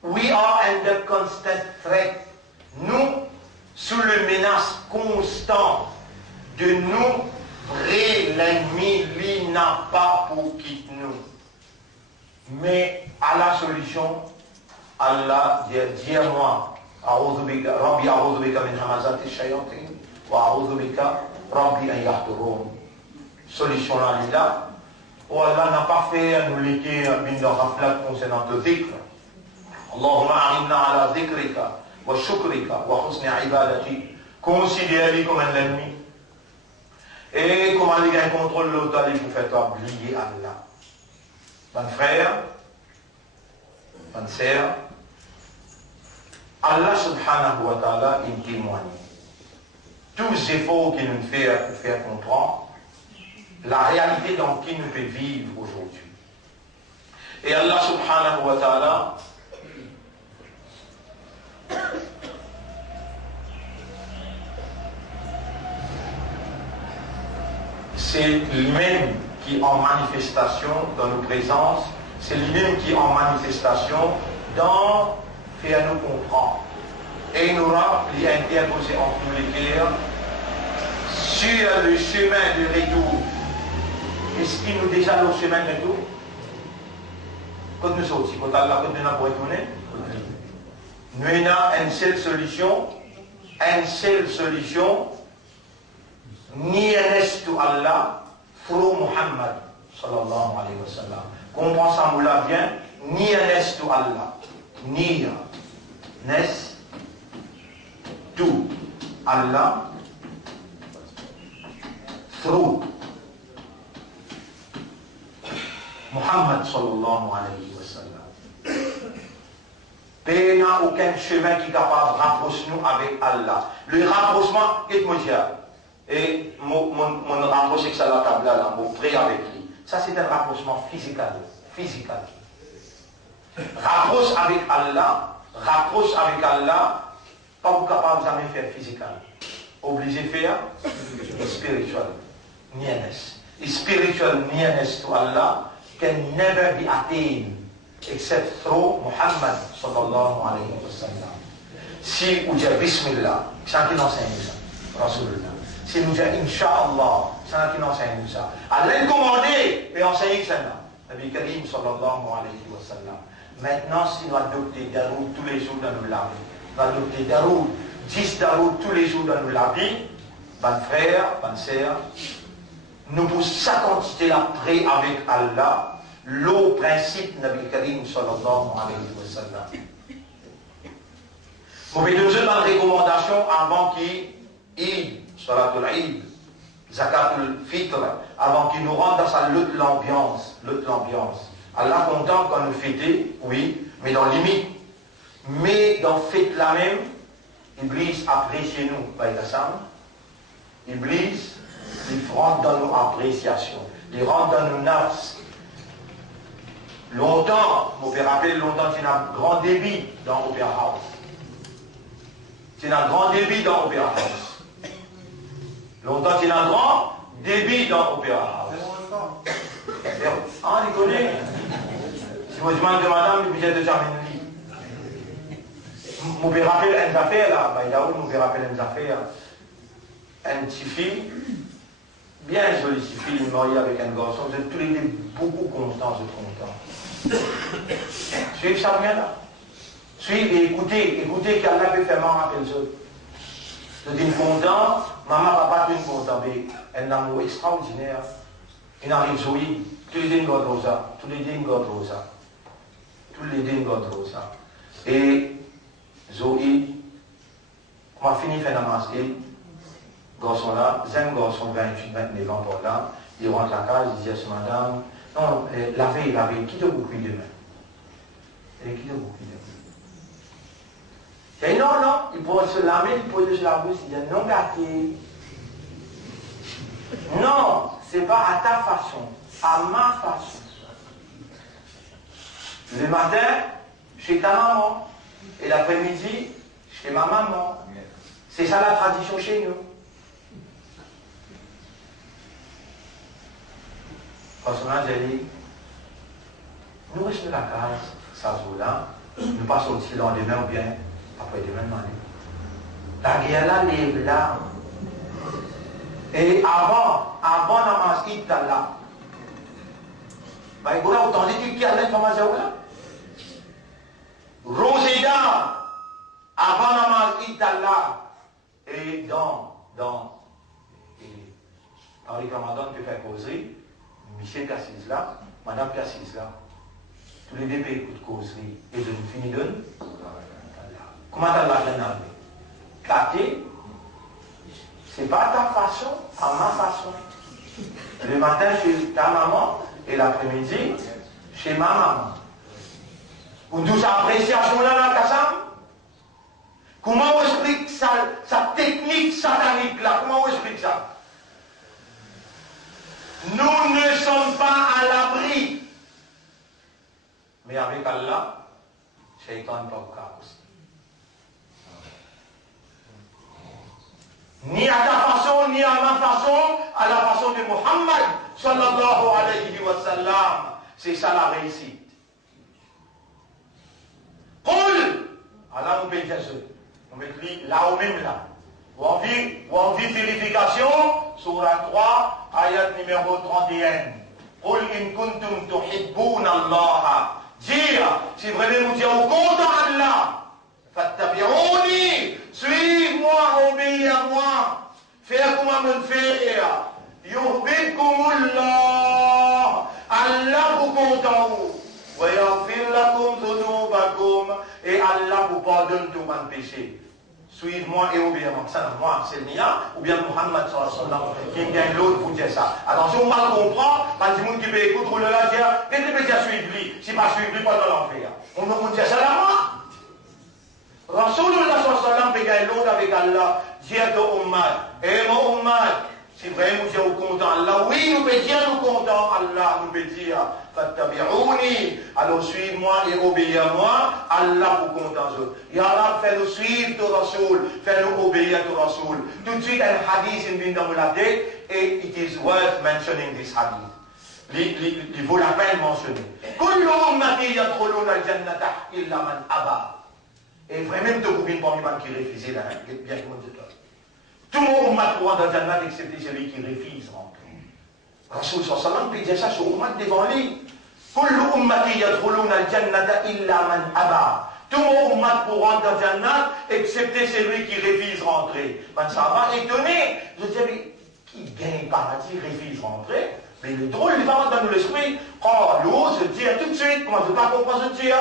We are under constant threat. Nous, sous le menace constante de nous, vrai l'ennemi, lui n'a pas pour quitter nous. Mais à la solution, Allah dit, dis-moi, Rabbi a'udhu bika min hamazati shayatin. Wa a'udhu bika rabbi an yahdurun. Solution là, Oh Allah n'a pas fait à nous liquer une raflat concernant le dhikr. Allahumma a'inna ala dhikrika wa shukrika wa husni ibadati. Considérez-le comme un ennemi. Et comment les gars contrôlent l'autel, il vous fait oublier Allah. Mon frère, mon sœur, Allah subhanahu wa ta'ala, il témoigne. Tous les efforts qu'il nous fait pour faire comprendre la réalité dans qui nous peut vivre aujourd'hui. Et Allah subhanahu wa ta'ala c'est lui-même qui est en manifestation dans nos présences, c'est lui-même qui est en manifestation dans faire nous comprendre. Et il nous aura interposé en tous les cœurs sur le chemin de retour. Est-ce qu'il nous déjà le chemin de retour? Quand nous sommes aussi, quand Allah nous a retourné, nous avons une seule solution, ni est to Allah, fro Muhammad, sallallahu alayhi wa sallam. Comprends ça, moula bien, ni est to Allah, ni n'est to Allah, through Muhammad, sallallahu alayhi wa sallam. Il n'y a aucun chemin qui est capable de rapprocher nous avec Allah. Le rapprochement est mondial. Et mon rapproché que ça la table là, mon prier avec lui. Ça c'est un rapprochement physique. Rapproche avec Allah, pas vous capable de jamais faire physique. Obligé de faire spiritual. Nearness. Spiritual nearness to Allah can never be attained except through Muhammad sallallahu alayhi wa sallam. Si vous dites Bismillah, c'est qui enseigne ça, Rasulullah. Si nous disons Inch'Allah, c'est qui enseigne ça. Allah commandé et enseigner ça. Nabi Karim sallallahu alayhi wa sallam. Maintenant, si nous adoptons Daroud tous les jours dans nos lavis, nous adoptons Daroud, 10 Daroud tous les jours dans nos lavis, bonne frère, bonne sœur, nous pour sa quantité la prier avec Allah, l'eau principe Nabi Karim sallallahu alayhi wa sallam. Vous pouvez nous donner une recommandation avant qu'il Salatul Eid, Zakatul Fitr, avant qu'il nous rentre dans sa lutte l'ambiance. Allah content quand nous fêtons, oui, mais dans limite. Mais dans fête la même, Iblis apprécie nous, par exemple. Iblis, il rentre dans nos appréciations, il rentre dans nos nafs. Longtemps, vous pouvez rappeler longtemps, il y a un grand débit dans Opera House. Il y a un grand débit dans Opera House. Longtemps, il y a un grand débit dans Opera House. Ah, il connaît. Si vous demandez de madame, vous êtes déjà venu. Vous pouvez rappeler une affaire là. Vous pouvez rappeler une affaire. Une petite fille, bien jolie petite fille, mariée avec un garçon. Vous êtes tous les deux beaucoup contents, vous êtes contents. Suivez ça bien là. Suivez et écoutez qu'Allah peut faire mal avec les autres. Vous êtes contents. Maman, papa, tout le monde un amour extraordinaire. Il arrive Zoé, tous les deux Rosa. Et Zoé, on a fini de faire la masque. Garçon là, un garçon 28, 29 ans pour là, il rentre à la case, il dit à ce madame, non, la veille, qui te beaucoup demain? Et qui te beaucoup demain? Il dit non, il pourrait se laver, il pourrait se la bouche, il dit non, gâté. Non, c'est pas à ta façon, à ma façon. Le matin, chez ta maman, et l'après-midi, chez ma maman. C'est ça la tradition chez nous. Personnage, j'ai dit, nous restons la case, ça se là, nous passons aussi le lendemain ou bien après demain, la guerre là, lève là. Et avant la masque, là. Il y a autant de qui a l'information là. Roseda, avant la masque, là. Et Henri Ramadan peut faire causer, Monsieur Cassis là, Madame Cassis là, tous les deux écoutent causerie, et je ne finis de. Comment t'as la peine? Caté, c'est pas ta façon, à ma façon. Le matin chez ta maman et l'après-midi chez ma maman. Ou d'où cette appréciation-là dans la cassam? Comment on explique sa technique satanique-là? Comment on explique ça? Nous ne sommes pas à l'abri. Mais avec Allah, Shaitan pas au cas aussi. Ni à ta façon, ni à ma façon, à la façon de Muhammad, sallallahu alayhi wa sallam. C'est ça la réussite. Qul, Allah nous paye Jésus. On met là au même là. Ou envie vérification, surah 3, ayat numéro 31. Qul in kuntum tuhibbuna Allah. Dire, si vraiment nous disons au compte Allah. Fattabi'ouni, suive-moi, obéis à moi, fais comme on fait. Yuhbibkumullah, Allah vous content, wa yaghfir lakum dhunubakum, et Allah vous pardonne tous vos péchés. Suive-moi et obéis-moi. Ça, moi, c'est le mien, ou bien Muhammad sallallahu alayhi wa sallam, qui vient l'autre vous dire ça. Attention, on mal comprend, parce que les gens qui peuvent écouter le la dire, qu'est-ce que tu veux suivre lui? Si pas suivre lui, pas dans l'enfer. On va dire ça là, moi. Rasulullah sallallahu alayhi wa sallam pegaille l'autre avec Allah, dire au Ummah, et mon Ummah, si vraiment vous êtes content Allah, oui, nous pouvons dire nous content Allah, nous pouvons dire, fattabi'ouni, alors suivez-moi et obéissez à moi, Allah vous content. Ya Rab, fais-nous suivre ton Rasoul, fais-nous obéir à ton Rasoul. Tout de suite, un hadith vient dans la tête, et it is worth mentioning this hadith. Il vaut la peine de mentionner. Kullu ummati yadkhuluna al-jannata illa man aba. Et vraiment, tu ne pouvez pas qui refuse là, bien que moi je te dis. Tout le monde m'a trouvé dans le Jannat, excepté celui qui refuse rentrer. Rasoul sallallahu alayhi wa sallam dit ça sur Ummat devant lui. Kullu ummati yadkhuluna al-jannata illa man aba. Tout le monde m'a trouvé dans le Jannat, excepté celui qui refuse rentrer. Ben ça va étonner. Je dis, mais qui gagne paradis, refuse rentrer? Mais le drôle, il va dans l'esprit. Oh, l'eau, je dis tout de suite, comment je ne pas comprendre, je dis,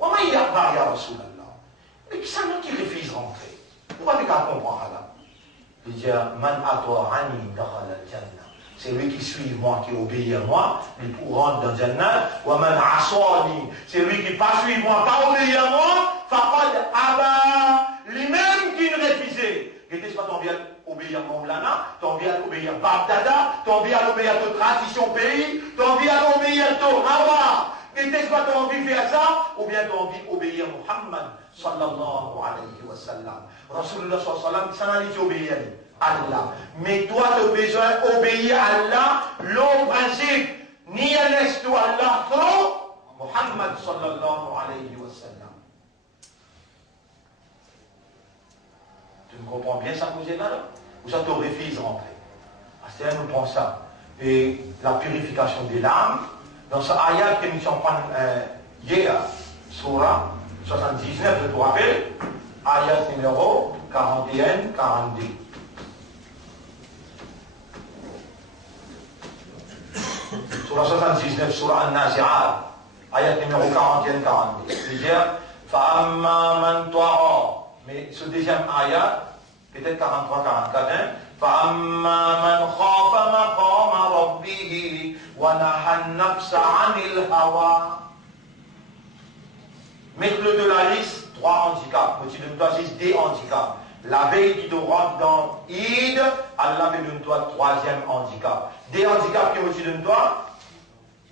oh, mais il y a pas, ya Rasoul. Mais qui c'est qui refuse rentrer? Pourquoi tu ne comprends là? Il dit, man atwa'ani dakhala al-jannah. C'est lui qui suit moi, qui obéit à moi, il pourra rentrer dans le Jannah. Wa man aswani. C'est lui qui pas suit moi, pas obéir à moi, faqad aba. Lui-même qui ne refusait. Et qu'est-ce que tu viens obéir à Maulana, tu viens obéir à Bagdada, tu viens obéir à ta tradition pays, tu viens obéir à ton hawa. Et qu'est-ce que tu as envie de faire ça? Ou bien tu as envie d'obéir à Muhammad sallallahu alayhi wa sallam. Rasulullah sallallahu alayhi wa sallam, ça n'a dit obéir à Allah. Mais toi, tu as besoin d'obéir à Allah, l'autre principe, ni à l'est ou Allah trop, Muhammad sallallahu alayhi wa sallam. Tu me comprends bien ça que vous êtes là? Ou ça te refuse rentrer? C'est nous prend ça. Et la purification des larmes, dans ce ayat que nous sommes hier, surah 79, je vous rappelle, ayat numéro 41-42. Surah 79, surah Al-Nazi'at, ayat numéro 41-42. C'est-à-dire, fa'amma man ta'a. Mais ce deuxième ayat, peut-être 43-44, hein, فأما من خاف مقام ربه ونهى النفس عن الهوى. Mets-le de la liste, 3 handicaps. Motif de toi, 6 des handicaps. La veille qui te rentre dans Eid, Allah me donne toi 3e handicap. Des handicaps qui motivent de toi,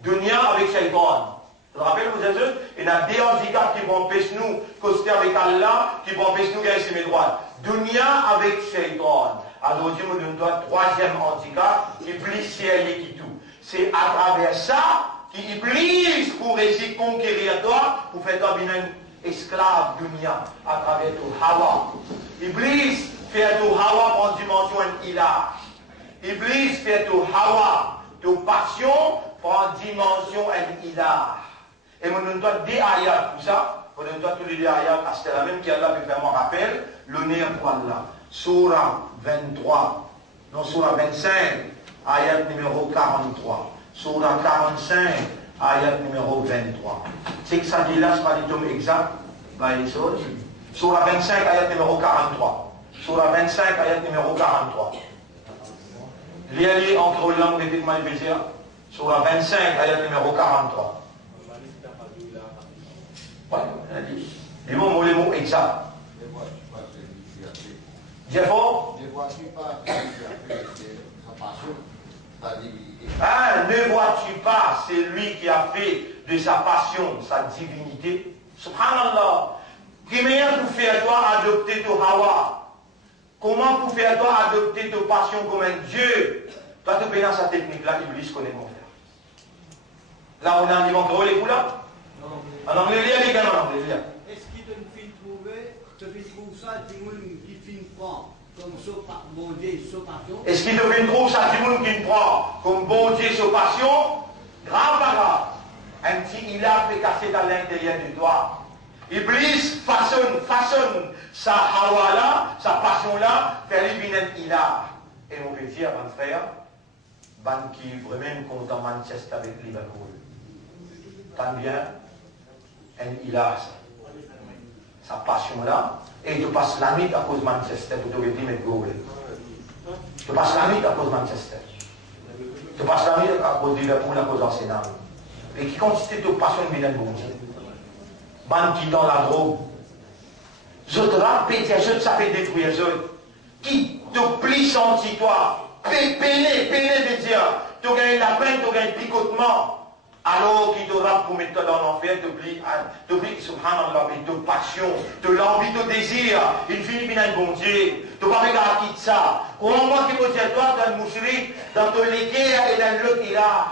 dunya avec Shaitan. Je te rappelle, vous êtes il y a des handicaps qui vont empêcher nous coster avec Allah, qui vont empêcher nous gagner ses droits. Dunya avec Shaitan. Alors Dieu me donne toi 3e handicap, Iblis ciel et qui tout. C'est à travers ça qu'Iblis pour essayer de conquérir toi, pour faire toi un esclave dunya, à travers ton hawa. Iblis fait ton hawa en dimension ilah. Iblis fait ton hawa, ton passion en dimension ilah. Et me donne toi des ayats pour ça. Me donne toi tous les ayats, c'est la même qui Allah peut faire mon rappel, l'honneur pour Allah. Surah 23, non, Surah 25, ayat numéro 43. Surah 45, ayat numéro 23. C'est que ça dit là, ce n'est pas du tout exact. Surah 25, ayat numéro 43. Surah 25, ayat numéro 43. Liali entre langues de Tikmal Bézia. Surah 25, ayat numéro 43. Oui, on a dit. Les mots exacts. Dis fort. Ne vois-tu pas sa passion, sa divinité? Ah, ne vois-tu pas, c'est lui qui a fait de sa passion sa divinité? Subhanallah. Comment pour faire toi adopter ton hawa? Comment pour faire toi adopter ton passion comme un Dieu? Toi, tu peux dans sa technique-là, Iblis connaît mon frère. Là, on a un niveau les couleurs. En anglais, il y a en anglais. Est-ce qu'il te fait trouver, te fait trouver ça, du monde qui finit prend comme bon Dieu, sa passion? Est-ce qu'il te fait trouver ça, du monde qui prend comme bon Dieu, sa passion? Grave, pas grave. Un petit il a fait casser dans l'intérieur de toi. Iblis façonne sa hawa là, sa passion là, faire lui venir il a. Et on peut dire, mon frère, ban qui vraiment content Manchester avec Liverpool. Tant bien, il a sa passion là, et tu passes la nuit à cause de Manchester pour te dire mais goal. Tu passes la nuit à cause de Manchester. Tu passes la nuit à cause de Liverpool, à cause d'Arsenal. Et qui consiste de passion de bien bon Dieu. Ban qui dans la drogue. Je te rappelle, je ça fait détruire les autres. Qui te plie senti toi. Péné de dire. Tu gagnes la peine, tu gagnes le picotement. Alors qu'il te rappe pour mettre toi dans l'enfer, te plie, subhanallah, de passion, de l'envie, de désir. Il finit bien un bon Dieu. Tu vas regarder qui ça. Comment tu peux dire toi, dans le mouchrik, dans ton légué et dans l'autre qu'il a.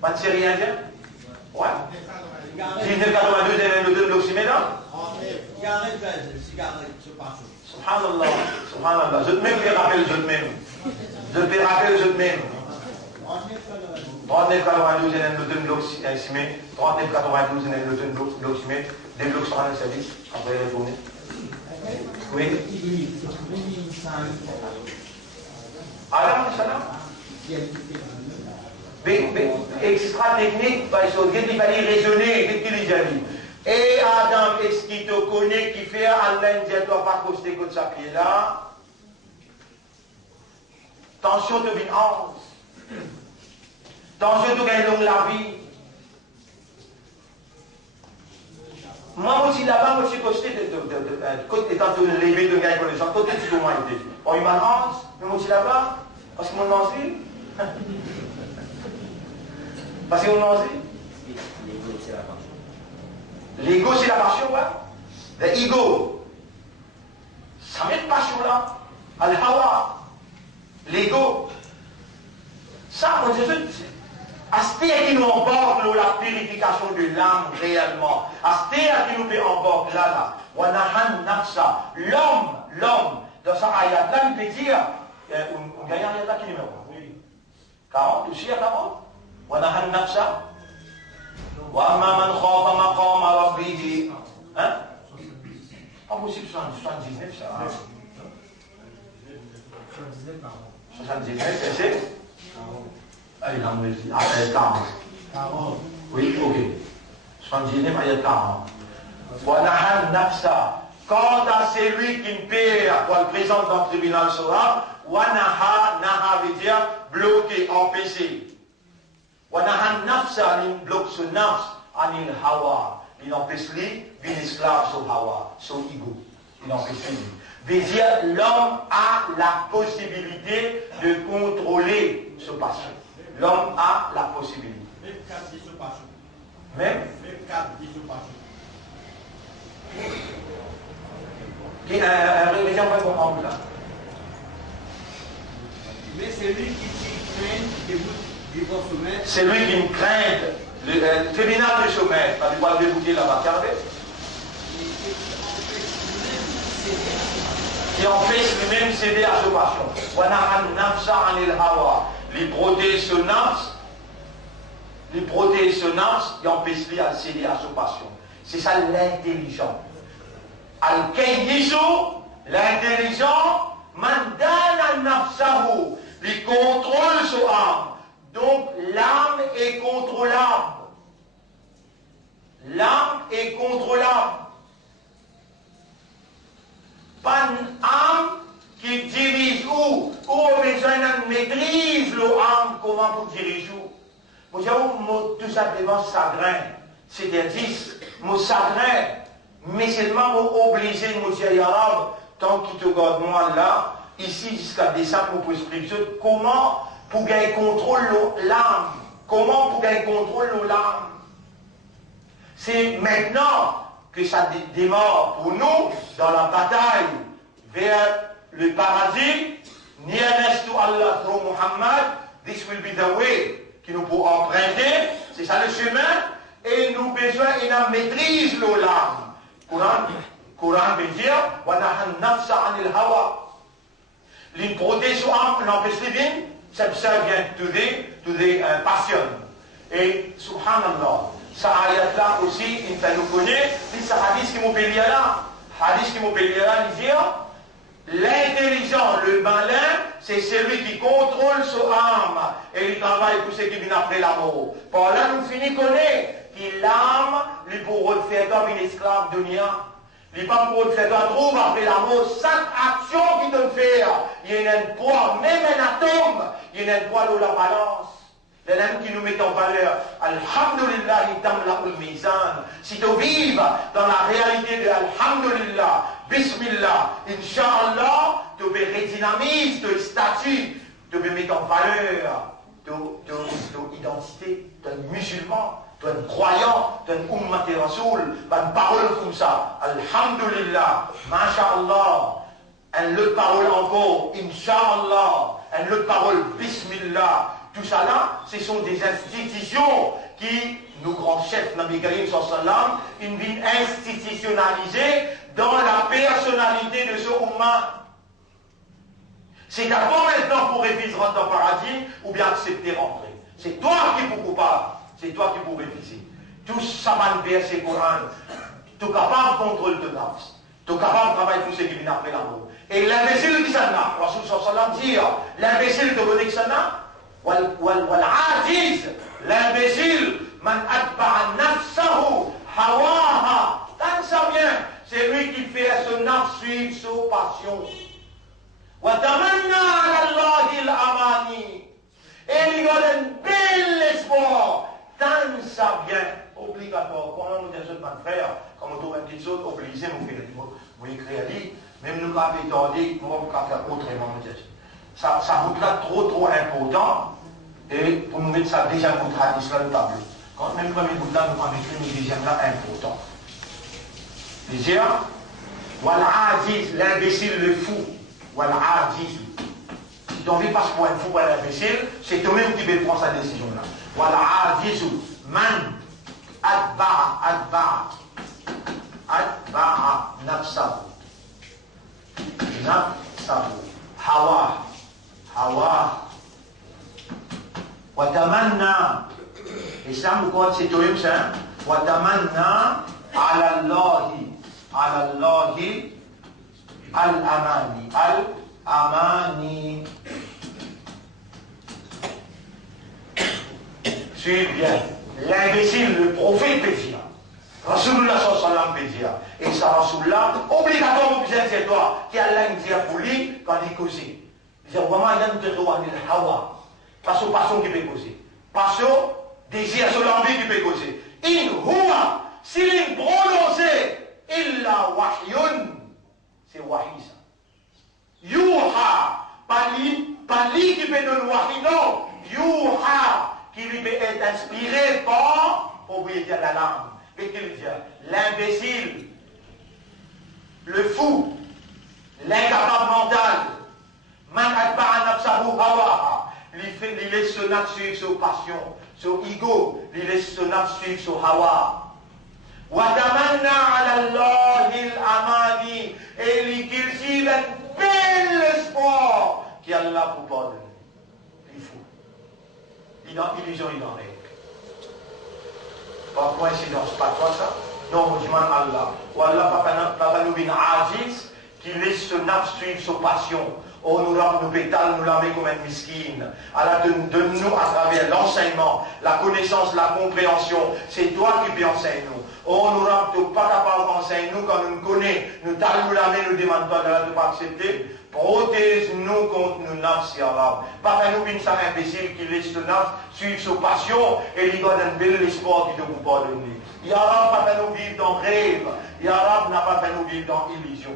Pas de série indien? Ouais. 1982, c'est le l'oxymètre. Cigarette, cigarette, ce passion. Subhanallah, subhanallah. Je te même les rappelle, je te même. Je te rappelle, je te même. 39, 92, c'est le l'oxymètre. 39, 92, c'est le l'oxymètre. Des blocs sur un service. Après, retourner. Oui. Adam, salam. Mais extra technique, il fallait raisonner, qu'est-ce qu'il a dit? Et Adam, est-ce qu'il te connaît, qui fait Allah, ne doit pas coster comme ça pied là? Tension de vie hanse. Tension de gagner long la vie. Moi aussi là-bas, moi je suis costé côté étant de lever de gagner connaissance, côté de l'humanité. On y m'arrange, mais moi aussi là-bas, parce que mon nom c'est. Parce qu'on en dit. L'ego c'est la passion, ouais. L'ego. Ça met de passion là. Al-Hawa. L'ego. Ça, on dit, à ce qui nous emporte la purification de l'âme réellement. À ce qui nous fait emporter là. Wanahan nafsa. L'homme, dans sa ayat là, il peut dire, on gagne ayat là qui numéro? 40, aussi à 40. ونهى النفس وأما من خاف مقام ربه hein? Pas possible 79 ça. 79 c'est il en met 40. Oui, ok. 79 ayat 40. ونهى النفس. Quant à celui qui ne paie pour le présente dans le tribunal sera naha veut dire bloqué, empêché. Wanahan nafsa, il bloque ce nafs, anil hawa. Il empêche lui, d'une esclave sur hawa, sur ego. Il empêche lui. Veut dire, l'homme a la possibilité de contrôler ce passion. L'homme a la possibilité. Même 4 dit ce passion. Même 4 dit ce passion. Révision, on va comprendre là. Mais c'est lui qui craint des bouts. C'est lui qui me craint le tribunal de chômage. Pas du droit de débouter là-bas, regardez. Qui empêche lui-même céder à sa passion. Wanahan nafsa anil hawa. Il protège ce nafs. Il protège ce nafs et empêche lui à céder à sa passion. C'est ça l'intelligent. Al-Kayyisu, l'intelligent, mandana nafsahu, il contrôle son âme. Donc l'âme est contrôlable. L'âme est contrôlable. Pas une âme qui dirige où on a besoin de maîtrise l'âme, comment pour diriger où. Moi, j'ai tout simplement chagrin. C'est-à-dire, mon chagrin, mais seulement mon obligé de me dire, arabe, tant qu'il te garde moi là, ici jusqu'à décembre, pour expliquer comment pour gagner contrôle l'âme. Comment pour gagner contrôle l'âme. C'est maintenant que ça démarre pour nous dans la bataille vers le paradis. Nearness to Allah through Muhammad, this will be the way que nous pouvons emprunter. C'est ça le chemin. Et nous besoin d'une maîtrise l'âme. Coran veut dire, وَنَحَنْ نَفْسَ عَنِ الْهَوَى. L'une protection âme, l'empêche divine, ça vient to the passion. Et subhanallah, ça ayat-là aussi, il nous connaît, c'est un hadith qui m'appelle là. Hadith qui m'appelle là, il dit, l'intelligent, le malin, c'est celui qui contrôle son âme et il travaille pour ce qui vient après la mort. Par là, nous finissons connaître que l'âme, il peut faire comme une esclave de nia. Il n'est pas pour faire trouver après la mort. Chaque action qu'il te fait, il y a un poids, même un atome, il y a un poids dans la balance. Les mêmes qui nous mettent en valeur, Alhamdulillah, tamla'ul mizan. Si tu vives dans la réalité de Alhamdulillah, Bismillah, Inch'Allah, tu peux redynamiser ton statut, tu peux mettre en valeur ton identité, ton musulman, ton croyant, ton ummati rasoul, une parole comme ça, Alhamdulillah, Masha'Allah, une autre parole encore, Inch'Allah, une autre parole, Bismillah. Tout ça là, ce sont des institutions qui, nos grands chefs, Nabi Karim sallam, ils viennent institutionnaliser dans la personnalité de ce umma. C'est d'abord maintenant pour réviser rentrer dans le paradis ou bien accepter rentrer. C'est toi qui es coupable, c'est toi qui peux réviser. Tout ça va verser Coran. Tu es capable de contrôler ton nafs. Tu es capable de travailler pour ce qui vient après la mort. Et l'imbécile qui s'en a, Rasul sallam dit, l'imbécile te connaît que ça n'a. والعاجز l'imbécile man atba'a nafsahu hawaha. Tant ça bien, c'est lui qui fait son nafs suivre son passion. Wa tamanna ala Allahi al-amani. Et il a un bel espoir. Tant ça bien, obligatoire. Quand on est des autres frères, quand on trouve un petit saut, obligé de nous faire vous écrire à lui, même nous avons étendu, nous avons faire autrement. Ça vous là trop important. Et pour nous mettre ça déjà pour hadith là le tableau. Quand même le premier bout là, nous avons écrit le deuxième là important. Deuxième, wal aziz, l'imbécile, le fou. Wal aziz. Si tu as envie de passer pour un fou, pour un imbécile, c'est toi-même qui vais prendre sa décision là. Wal aziz, man atba'a nafsahu. Hawa. Watamanna. L'islam, quoi, c'est tout ça. Watamanna ala Allahi al-amani. Al-amani. Suivez bien. L'imbécile, le prophète peut dire. Rasulullah sallam peut dire. Et ça, Rasulullah, obligatoirement, c'est toi qui a l'un pour lui quand il cause. Il dit, vraiment, il y a une terroir de hawa. Passion qui peut causer. Passion, désir sur l'envie qui peut causer. In huwa, s'il est prononcé, illa wahyun, c'est wahy ça. Yuha, pas lui qui peut donner wahy, non. Yuha, qui lui peut être inspiré par propriété de la langue. Qu'est-ce qu'il dit? L'imbécile, le fou, l'incapable mental, man atba'a nafsahu hawaha. Il laisse son âme suivre son passion, son ego, il laisse son âme suivre son hawa. Watamanna ala Allahi al-amani. Et il cultive un bel espoir qu'Allah vous pardonne. Il faut. Illusion, il en est. Par coïncidence, pas toi ça? Non, je demande Allah. Ou Allah, papa nous bin aziz, qui laisse son âme suivre son passion. Oh, nous pétales, nous l'amener comme un miskin. Allah donne-nous à travers l'enseignement, la connaissance, la compréhension. C'est toi qui peux enseigner nous. Oh, nous n'sommes pas capables d'enseigner nous quand nous nous connaissons. Nous t'allons la main, nous demandons pas de ne pas accepter. Protège-nous contre nos nafs, ya Rab. Pas faire nous une ça imbécile qui laisse le nafs, suivre sa passion et il donne un bel espoir qui ne peut pas donner. Ya Rab, pas faire nous vivre dans rêve. Ya Rab, n'a pas fait nous vivre dans illusion.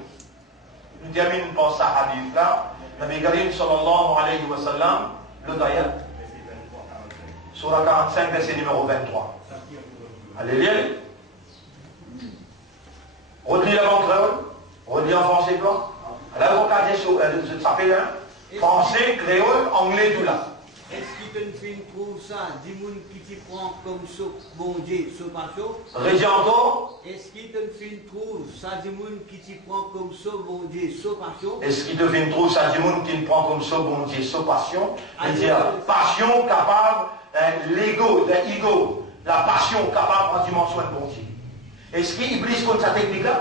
Nous terminons par ce hadith là. Nabi Karim sallallahu alayhi wa sallam, le ayat, surah 45, verset numéro 23. Allez lire. Relis la langue créole, relis en français quoi. Là, vous regardez sur, ça fait français, créole, anglais, tout là. Est-ce qu'il te fait trouve ça, du monde qui t'y prend comme ce bon Dieu, ce passion? Redis encore. Est-ce qu'il te fait trouve ça, du monde qui t'y prend comme ce bon Dieu, ce passion? Est-ce qu'il te fait trouve ça, du monde qui prend comme ce bon Dieu, ce passion? C'est-à-dire, passion capable, l'ego, l'ego, la passion capable en dimension de bon Dieu. Est-ce qu'il brise contre sa technique-là?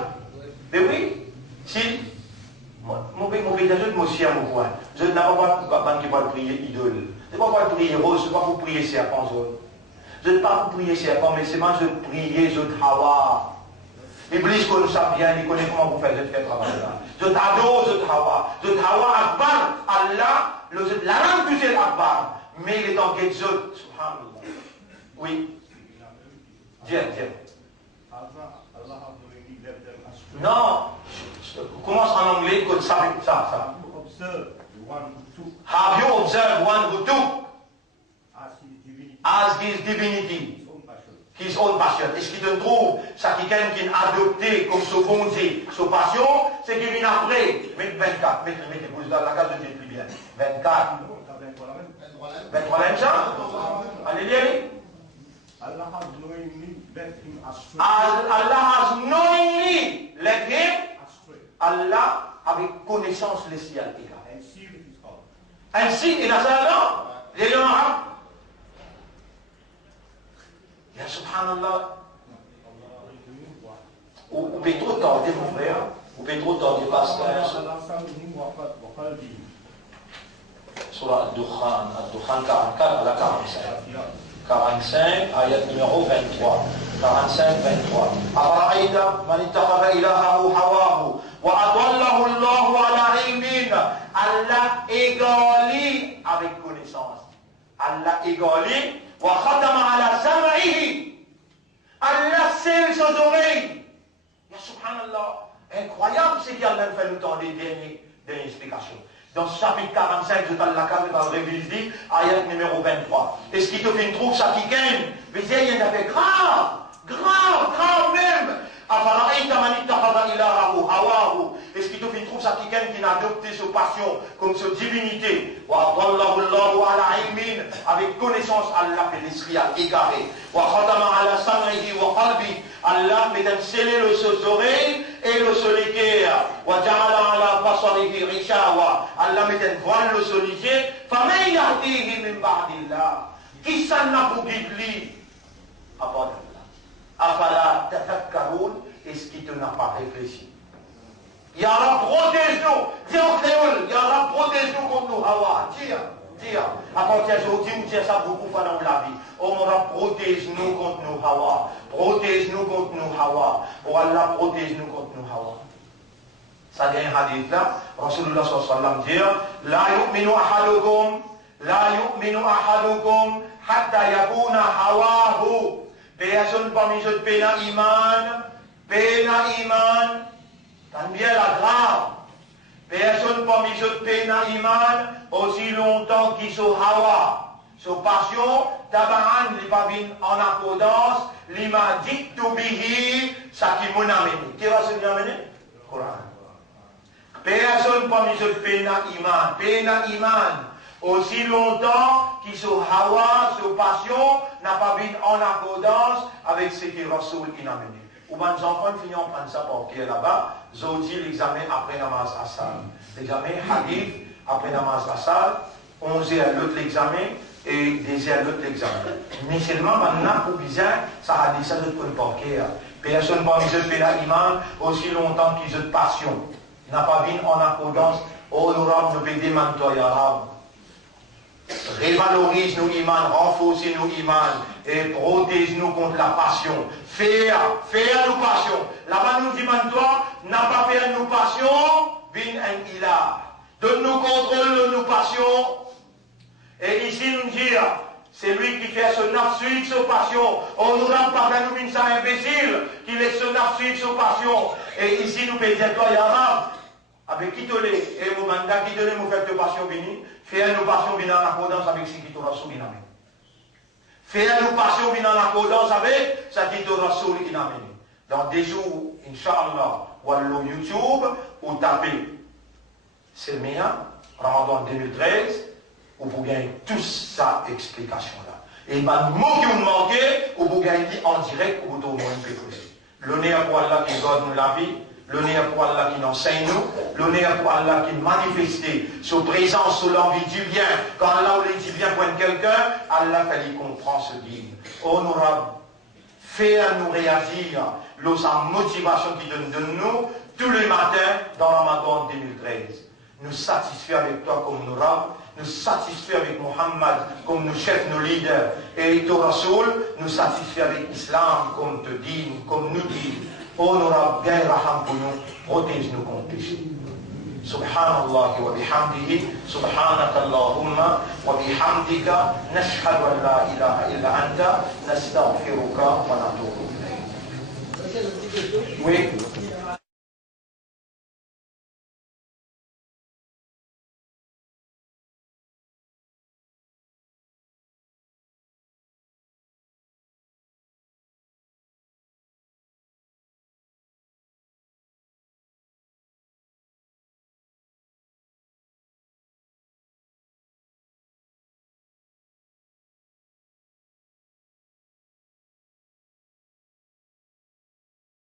Mais oui. Si. Mon pays d'ajout, moi aussi à mon point. Je n'ai pas prier idole. Je ne vais pas prier rose, je ne vais pas vous prier serpent jaune. Je ne vais pas vous prier serpent, mais c'est moi je prier, je hawa. Iblis connaît ça bien, il connaît comment vous faites, je fais travail là. Je t'adore, je hawa. Je hawa Akbar, Allah, la langue du ciel Akbar. Mais il est en quête de subhanallah. Oui. Dis. Non. Commence en anglais, comme ça. Have you observed one who took as his divinity, his own passion? Est-ce qu'il te trouve, ça quelqu'un qui a adopté comme son bon Dieu, sa passion, c'est qu'il vient après. Mettez 24, mettez les dans la case de Dieu plus bien. 24. 23 ça? Allez lire. Allah has knowingly led him. Allah avec connaissance les ciels égarés. Ainsi, il a ça là, les lions arabes. Ya subhanallah. Ou peut trop tarder, mon frère. Ou peut trop tarder parce que. Surah Ad-Dukhan 44 à la 45. 45, ayat numéro 23. 45, 23. Afara'ayta man ittakhadha ilahahu hawahu wa adallahu Allahu ala ilmin. Allah égalé avec connaissance. Allah égalé wa khatama ala sam'ihi. Allah scelle ses oreilles. Ya subhanallah. Incroyable ce qu'Allah fait nous dans les dernières explications. Dans ce chapitre 45 de Al-Lakam, dans le Révélé, ayat numéro 23. Est-ce qu'il te fait une trouve ça qui gagne? Mais il y en avait grave même. Est-ce qu'il te fait une trouve ça qui gagne, qui n'a adopté sa passion comme sa divinité? Avec connaissance, Allah fait l'esprit égaré. Allah met un scellé le oreilles et le soleil. Allah met un voile le soleil. Qui s'en a pour guider lui? À part d'Allah. Afala tafakkaroun, est-ce qu'il te n'a pas réfléchi? Ya Rab, protège-nous. Dis en créole, Ya Rab, protège-nous contre nous. Hawa, dis. À partir d'aujourd'hui, nous disons ça beaucoup dans la vie. Oh mon Rab, protège-nous contre nous. Hawa. Protège-nous contre nous. Hawa. Oh Allah, protège-nous contre nous. Hawa. Ça vient un hadith là. Rasulullah sallallahu alayhi wa sallam dit La yu'minu ahadukum hatta yakuna hawahu. Personne parmi eux pena iman, tant bien la grave. Personne parmi eux pena iman, aussi longtemps qu'ils sont hawa. Sa passion, tabaran, li pas vin en accordance, li m'a dit to bihi, ça qui m'en amène. Qui va se dire amener? Coran. Personne parmi eux pena iman. Aussi longtemps qu'ils sont hawa, sa passion, n'a pas vu en accordance avec ce que Rasoul a amené. Ou bien les enfants finissent en prendre ça pour qui est là-bas, ils ont dit l'examen après namaz asal. L'examen hadith après namaz asal, 11 heures l'autre l'examen et 10 heures l'autre l'examen. Mais seulement maintenant, pour bizarre, ça a dit ça de pour le porquer. Personne parmi eux fait la iman aussi longtemps qu'ils ont passion. N'a pas vu en accordance Honorable, nous pédimons toi, ya Rab. Révalorise nos imans, renforce nos imans et protège-nous contre la passion. Fais à nos passions. Là-bas, nous disons, toi, n'a pas fait à nos passions, bin en ilah. Donne-nous contrôle de nos passions. Et ici, nous disons, c'est lui qui fait ce nafsuik, ce passion. On nous a pas nous une ça imbécile, qui laisse ce nafsuik, ce passion. Et ici, nous pouvons dire, toi, ya Rab, avec qui te l'est, et mon mandat, qui te l'est, mon fait de passion béni, fais à nos passions béni en accordance avec ce qui te rassure béni. Fais à nos passions béni en accordance avec ce qui te rassure béni. Dans des jours, Inch'Allah, ou à YouTube, ou tapez, c'est le mien, Ramadan 2013, ou vous gagnez tous sa explication-là. Et le mot qui vous manquait, ou vous gagnez en direct, ou vous tournez un peu plus. L'honneur pour Allah qui donne la vie, l'honneur pour Allah qui enseigne nous, l'honneur pour Allah qui manifeste sa présence sur l'envie du bien. Quand Allah ou dit bien pour quelqu'un, Allah fait comprend ce digne. Honorable, fais à nous réagir sa motivation qui donne de nous tous les matins dans Ramadan 2013. Nous satisfaire avec toi comme nous Rab, nous satisfaire avec Muhammad comme nos chefs, nos leaders, et ton Rasoul, nous satisfaire avec l'Islam comme te dit, comme nous dit. Honorable, bien raham pour nous, protège-nous contre péché. Subhanallah wa bihamdihi, subhanaka Allahumma wa bihamdika, nashhadu an la ilaha illa anta, nastaghfiruka wa natubu ilayk. Oui.